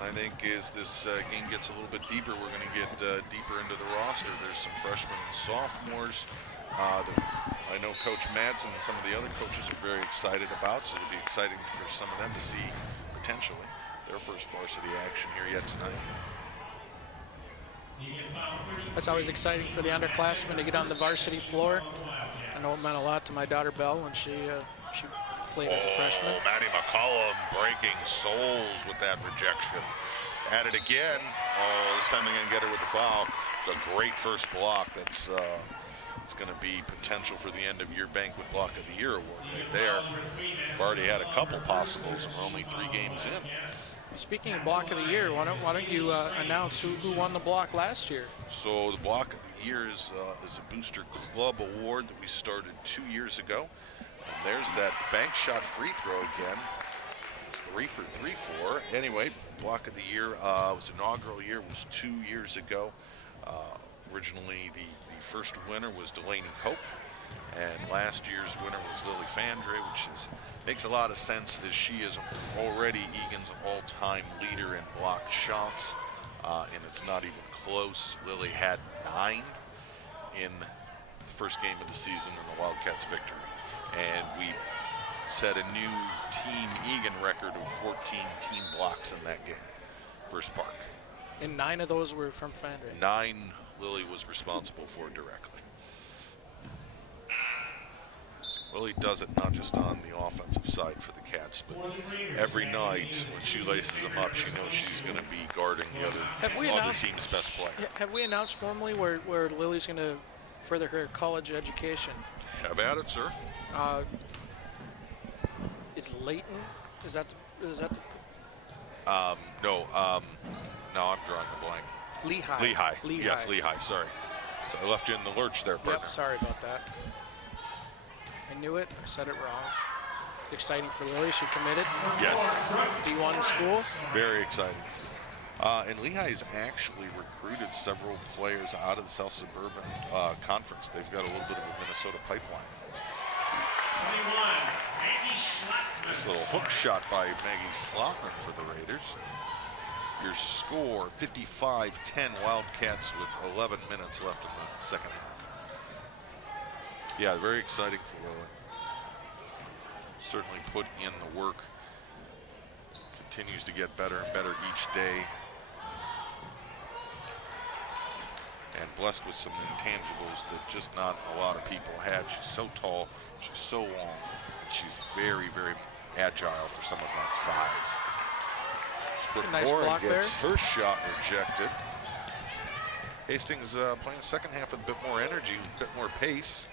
I think as this game gets a little bit deeper, we're going to get deeper into the roster. There's some freshmen and sophomores I know Coach Madsen and some of the other coaches are very excited about, so it'll be exciting for some of them to see potentially their first varsity action here yet tonight. That's always exciting for the underclassmen to get on the varsity floor. I know it meant a lot to my daughter Belle when she played as a freshman. Maddie McCollum breaking souls with that rejection. At it again. Oh, this time they're going to get her with the foul. It's a great first block. That's it's going to be potential for the end of year banquet block of the year award right there. We've already had a couple possibles and we're only 3 games in. Speaking of block of the year, why don't you announce who won the block last year? So the block of the year is a Booster Club award that we started 2 years ago. And there's that bank shot free throw again. It's 3 for 3 for. Anyway, block of the year was inaugural year, was 2 years ago. Originally, the first winner was Delaney Hope, and last year's winner was Lily Fandre, which makes a lot of sense as she is already Eagan's all-time leader in blocked shots, and it's not even close. Lily had 9 in the first game of the season in the Wildcats' victory, and we set a new team Eagan record of 14 team blocks in that game versus Park. And 9 of those were from Fandre. 9 Lily was responsible for directly. Lily does it not just on the offensive side for the Cats, but every night when she laces them up, she knows she's going to be guarding the other team's best player. Have we announced formally where Lily's going to further her college education? Have at it, sir. Is Layton? Is that the? No, I'm drawing a blank. Lehigh. Yes, Lehigh, sorry. So I left you in the lurch there, partner. Yep, sorry about that. I knew it, I said it wrong. Exciting for Lily, she committed. Yes. D1 school. Very exciting. And Lehigh's actually recruited several players out of the South Suburban Conference. They've got a little bit of a Minnesota pipeline. 21, Maggie Schlattman. This little hook shot by Maggie Schlattman for the Raiders. Your score, 55-10 Wildcats with 11 minutes left in the second half. Yeah, very exciting for Lily. Certainly put in the work. Continues to get better and better each day. And blessed with some intangibles that just not a lot of people have. She's so tall, she's so long, and she's very, very agile for someone that size. Nice block gets her shot rejected. Hastings playing the second half with a bit more energy, a bit more pace.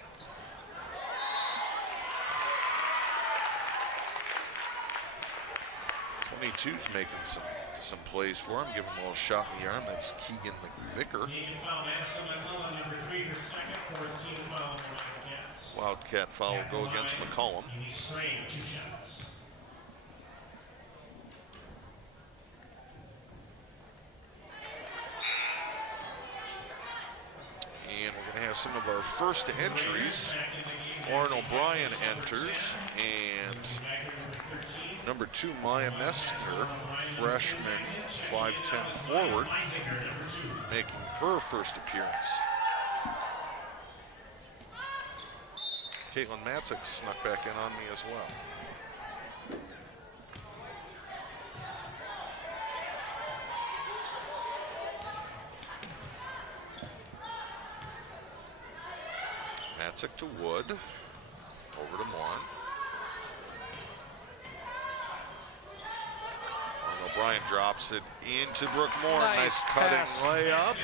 '22's making some plays for him. Give him a little shot in the arm. That's Keegan McVicker. Wildcat foul will go against McCollum. And we're going to have some of our first entries. Lauren O'Brien enters, and number 2, Maya Messinger, freshman, 5'10" forward, making her first appearance. Caitlin Matzik snuck back in on me as well. Matzik to Wood. Over to Morin. And O'Brien drops it into Brooke Morin. Nice cutting pass. layup.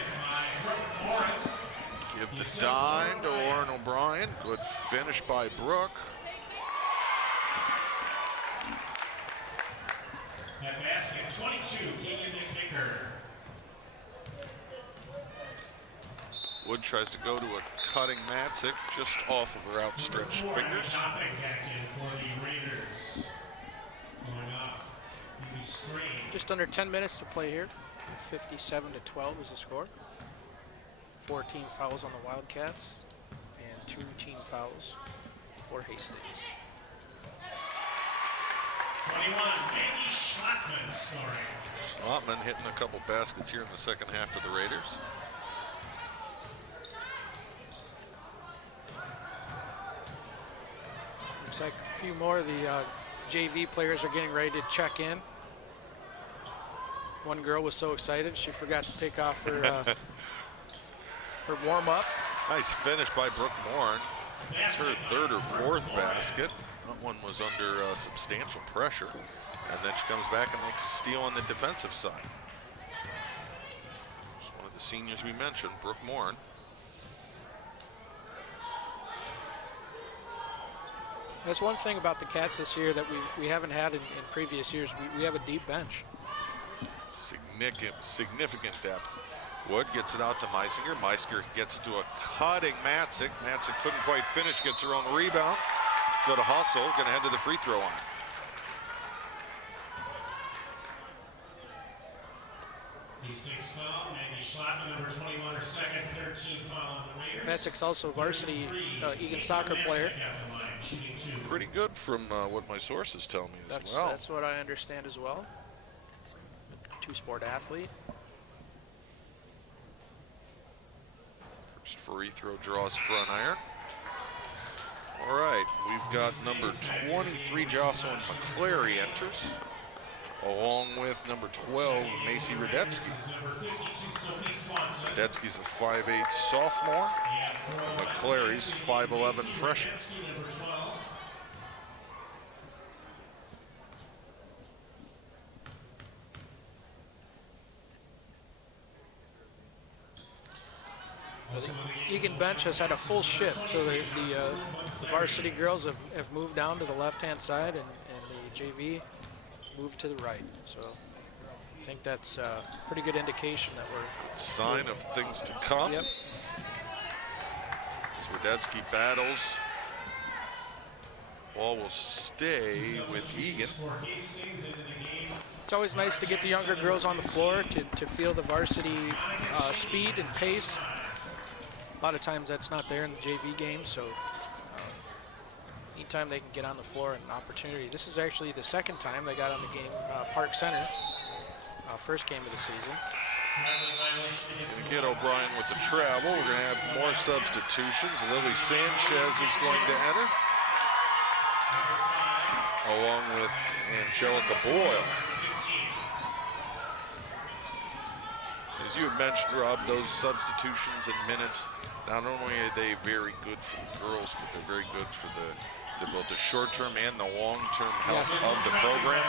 Give the dime to Lauren O'Brien. Good finish by Brooke. At basket, 22, Eagan McVicker. Wood tries to go to a cutting Matzik just off of her outstretched fingers. For the Raiders. Going off. Just under 10 minutes to play here. 57-12 is the score. 14 fouls on the Wildcats and 2 team fouls for Hastings. 21, Maggie Schlottman scoring. Schlottman hitting a couple baskets here in the second half for the Raiders. Looks like a few more of the JV players are getting ready to check in. One girl was so excited she forgot to take off her her warm-up. Nice finish by Brooke Morin. It's her third or fourth basket. That one was under substantial pressure. And then she comes back and makes a steal on the defensive side. Just one of the seniors we mentioned, Brooke Morin. That's one thing about the Cats this year that we haven't had in previous years. We have a deep bench. Significant depth. Wood gets it out to Meisinger. Meisinger gets it to a cutting Matzik. Matzik couldn't quite finish, gets her own rebound. Go to Hustle, gonna head to the free throw line. Hastings foul, Maggie Schlottman, number 21, her second, 13 foul on the Raiders. Matzik's also varsity Eagan soccer player. Pretty good from what my sources tell me as well. That's what I understand as well. Two-sport athlete. First free throw draws front iron. All right, we've got number 23, Jocelyn McClary enters, along with number 12, Macy Radetsky. Radetsky's a 5'8" sophomore. McClary's 5'11" freshman. Eagan bench has had a full shift, so the varsity girls have moved down to the left-hand side, and the JV moved to the right. So I think that's a pretty good indication that we're... Sign of things to come. Yep. As Radetsky battles, ball will stay with Eagan. It's always nice to get the younger girls on the floor to feel the varsity speed and pace. A lot of times that's not there in the JV game, so anytime they can get on the floor and an opportunity. This is actually the second time they got on the game, Park Center, first game of the season. Gonna get O'Brien with the travel. We're gonna have more substitutions. Lily Sanchez is going to enter, along with Angelica Boyle. As you had mentioned, Rob, those substitutions and minutes, not only are they very good for the girls, but they're very good for both the short-term and the long-term health of the program.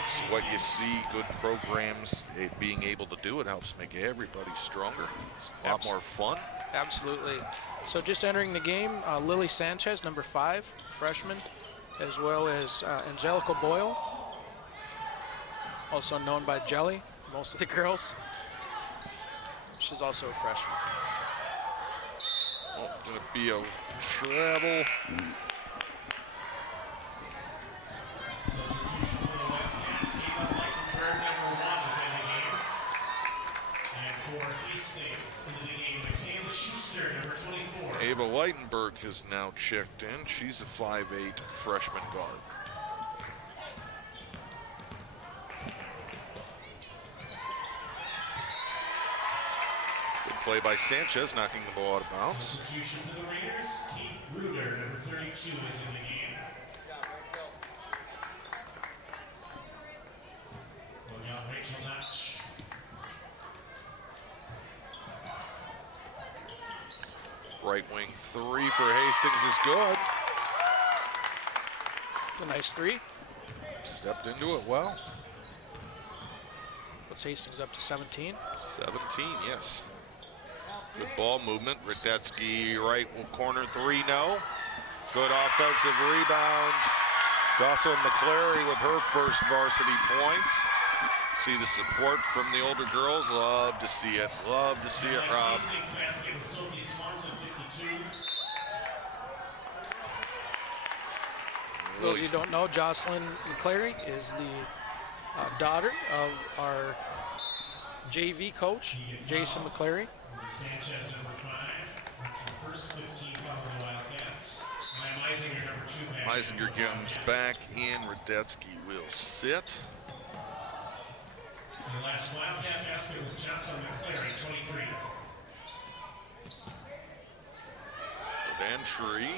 It's what you see good programs being able to do. It helps make everybody stronger. It's a lot more fun. Absolutely. So just entering the game, Lily Sanchez, number 5, freshman, as well as Angelica Boyle, also known by Jelly, most of the girls. She's also a freshman. Oh, gonna be a travel. Substitution for the Wildcats. Ava Lichtenberg, number 1, is in the game. And for Hastings, into the game, Michaela Schuster, number 24. Ava Lichtenberg has now checked in. She's a 5'8" freshman guard. Good play by Sanchez, knocking the ball out of bounds. Substitution for the Raiders. Kate Ruder, number 32, is in the game. Going out, Rachel Notch. Right wing three for Hastings is good. A nice three. Stepped into it well. Puts Hastings up to 17. 17, yes. Good ball movement. Radetzky right corner three, no. Good offensive rebound. Jocelyn McClary with her first varsity points. See the support from the older girls. Love to see it. Love to see it, Rob. For those of you who don't know, Jocelyn McClary is the daughter of our JV coach, Jason McClary. Sanchez, number 5. That's the first 15 following the Wildcats. And Meisinger, number 2. Meisinger comes back in. Radetzky will sit. The last Wildcat basket was Jocelyn McClary, 23. Good entry.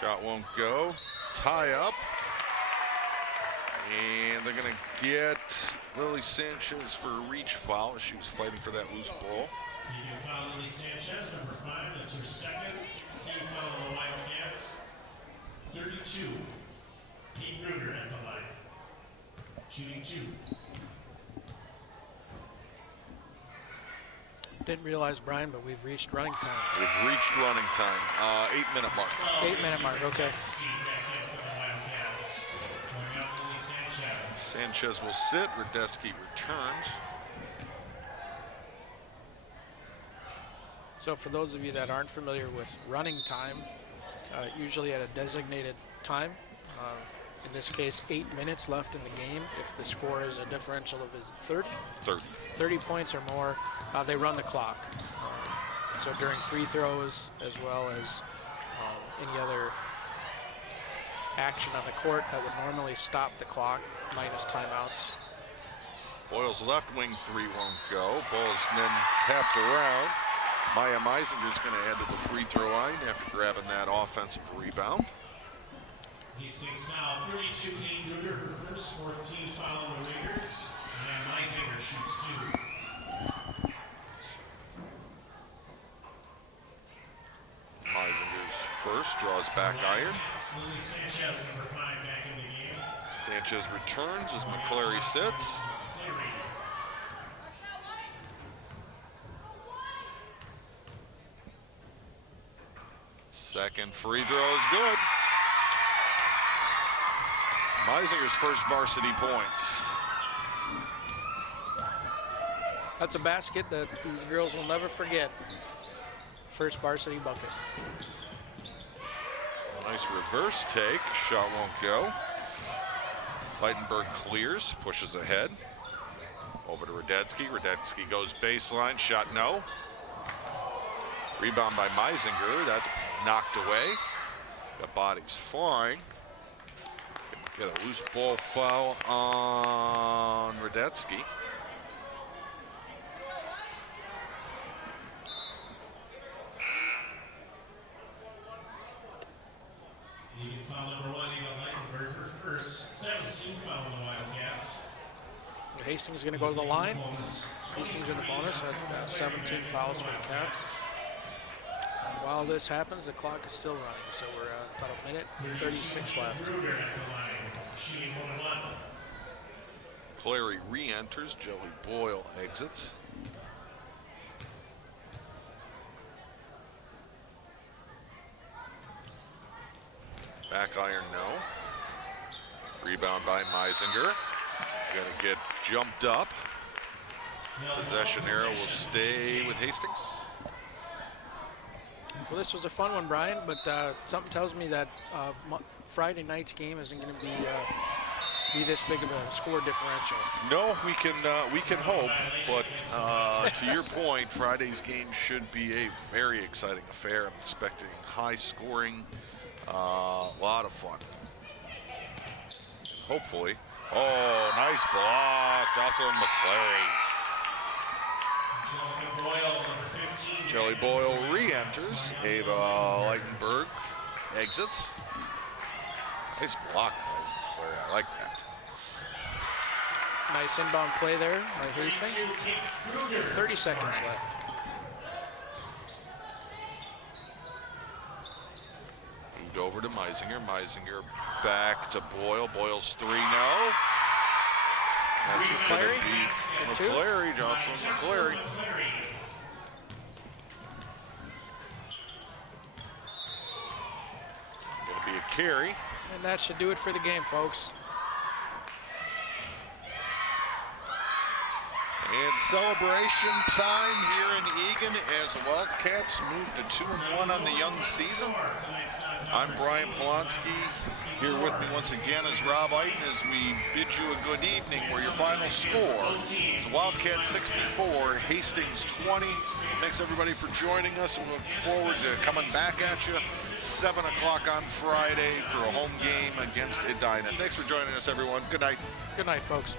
Shot won't go. Tie up. And they're going to get Lily Sanchez for a reach foul. She was fighting for that loose ball. You can foul Lily Sanchez, number 5. That's her second. 16 foul on the Wildcats. 32. Pete Ruger at the line. Shooting 2. Didn't realize, Brian, but we've reached running time. We've reached running time. 8-minute mark. 8-minute mark, okay. Steve back in for the Wildcats. Going out Lily Sanchez. Sanchez will sit. Radetzky returns. So for those of you that aren't familiar with running time, usually at a designated time, in this case 8 minutes left in the game, if the score is a differential of 30 points or more, they run the clock. So during free throws, as well as any other action on the court that would normally stop the clock, minus timeouts. Boyle's left wing three won't go. Ball's then tapped around. Maya Meisinger's going to head to the free throw line after grabbing that offensive rebound. Hastings foul 32, Kate Ruger, her first 14 foul on the Raiders. And Meisinger shoots 2. Meisinger's first, draws back iron. Lily Sanchez, number 5, back in the game. Sanchez returns as McClary sits. Second free throw is good. Meisinger's first varsity points. That's a basket that these girls will never forget. First varsity bucket. Nice reverse take. Shot won't go. Leitenberg clears, pushes ahead. Over to Radetzky. Radetzky goes baseline. Shot no. Rebound by Meisinger. That's knocked away. The body's flying. Get a loose ball foul on Radetzky. Eagan foul number 1, Eva Leitenberg, her first. 17 foul on the Wildcats. Hastings is going to go to the line. Hastings in the bonus at 17 fouls for the Cats. And while this happens, the clock is still running, so we're about a minute and 36 left. Ruger at the line. Shooting 1-1. Clary re-enters. Joey Boyle exits. Back iron, no. Rebound by Meisinger. Gonna get jumped up. Possession arrow will stay with Hastings. Well, this was a fun one, Brian, but something tells me that Friday night's game isn't going to be this big of a score differential. No, we can hope, but to your point, Friday's game should be a very exciting affair. I'm expecting high scoring, a lot of fun. Hopefully. Oh, nice block. Jocelyn McClary. Jelly Boyle re-enters. Ava Leitenberg exits. Nice block by McClary. I like that. Nice inbound play there by Hastings. 30 seconds left. moved over to Meisinger. Meisinger back to Boyle. Boyle's 3, no. That's going to be McClary, Jocelyn McClary. Going to be a carry. And that should do it for the game, folks. And celebration time here in Eagan as the Wildcats move to 2-1 on the young season. I'm Brian Polonsky. Here with me once again is Rob Eiten as we bid you a good evening, where your final score is Wildcats 64, Hastings 20. Thanks everybody for joining us, and we look forward to coming back at you 7 o'clock on Friday for a home game against Edina. Thanks for joining us, everyone. Good night. Good night, folks.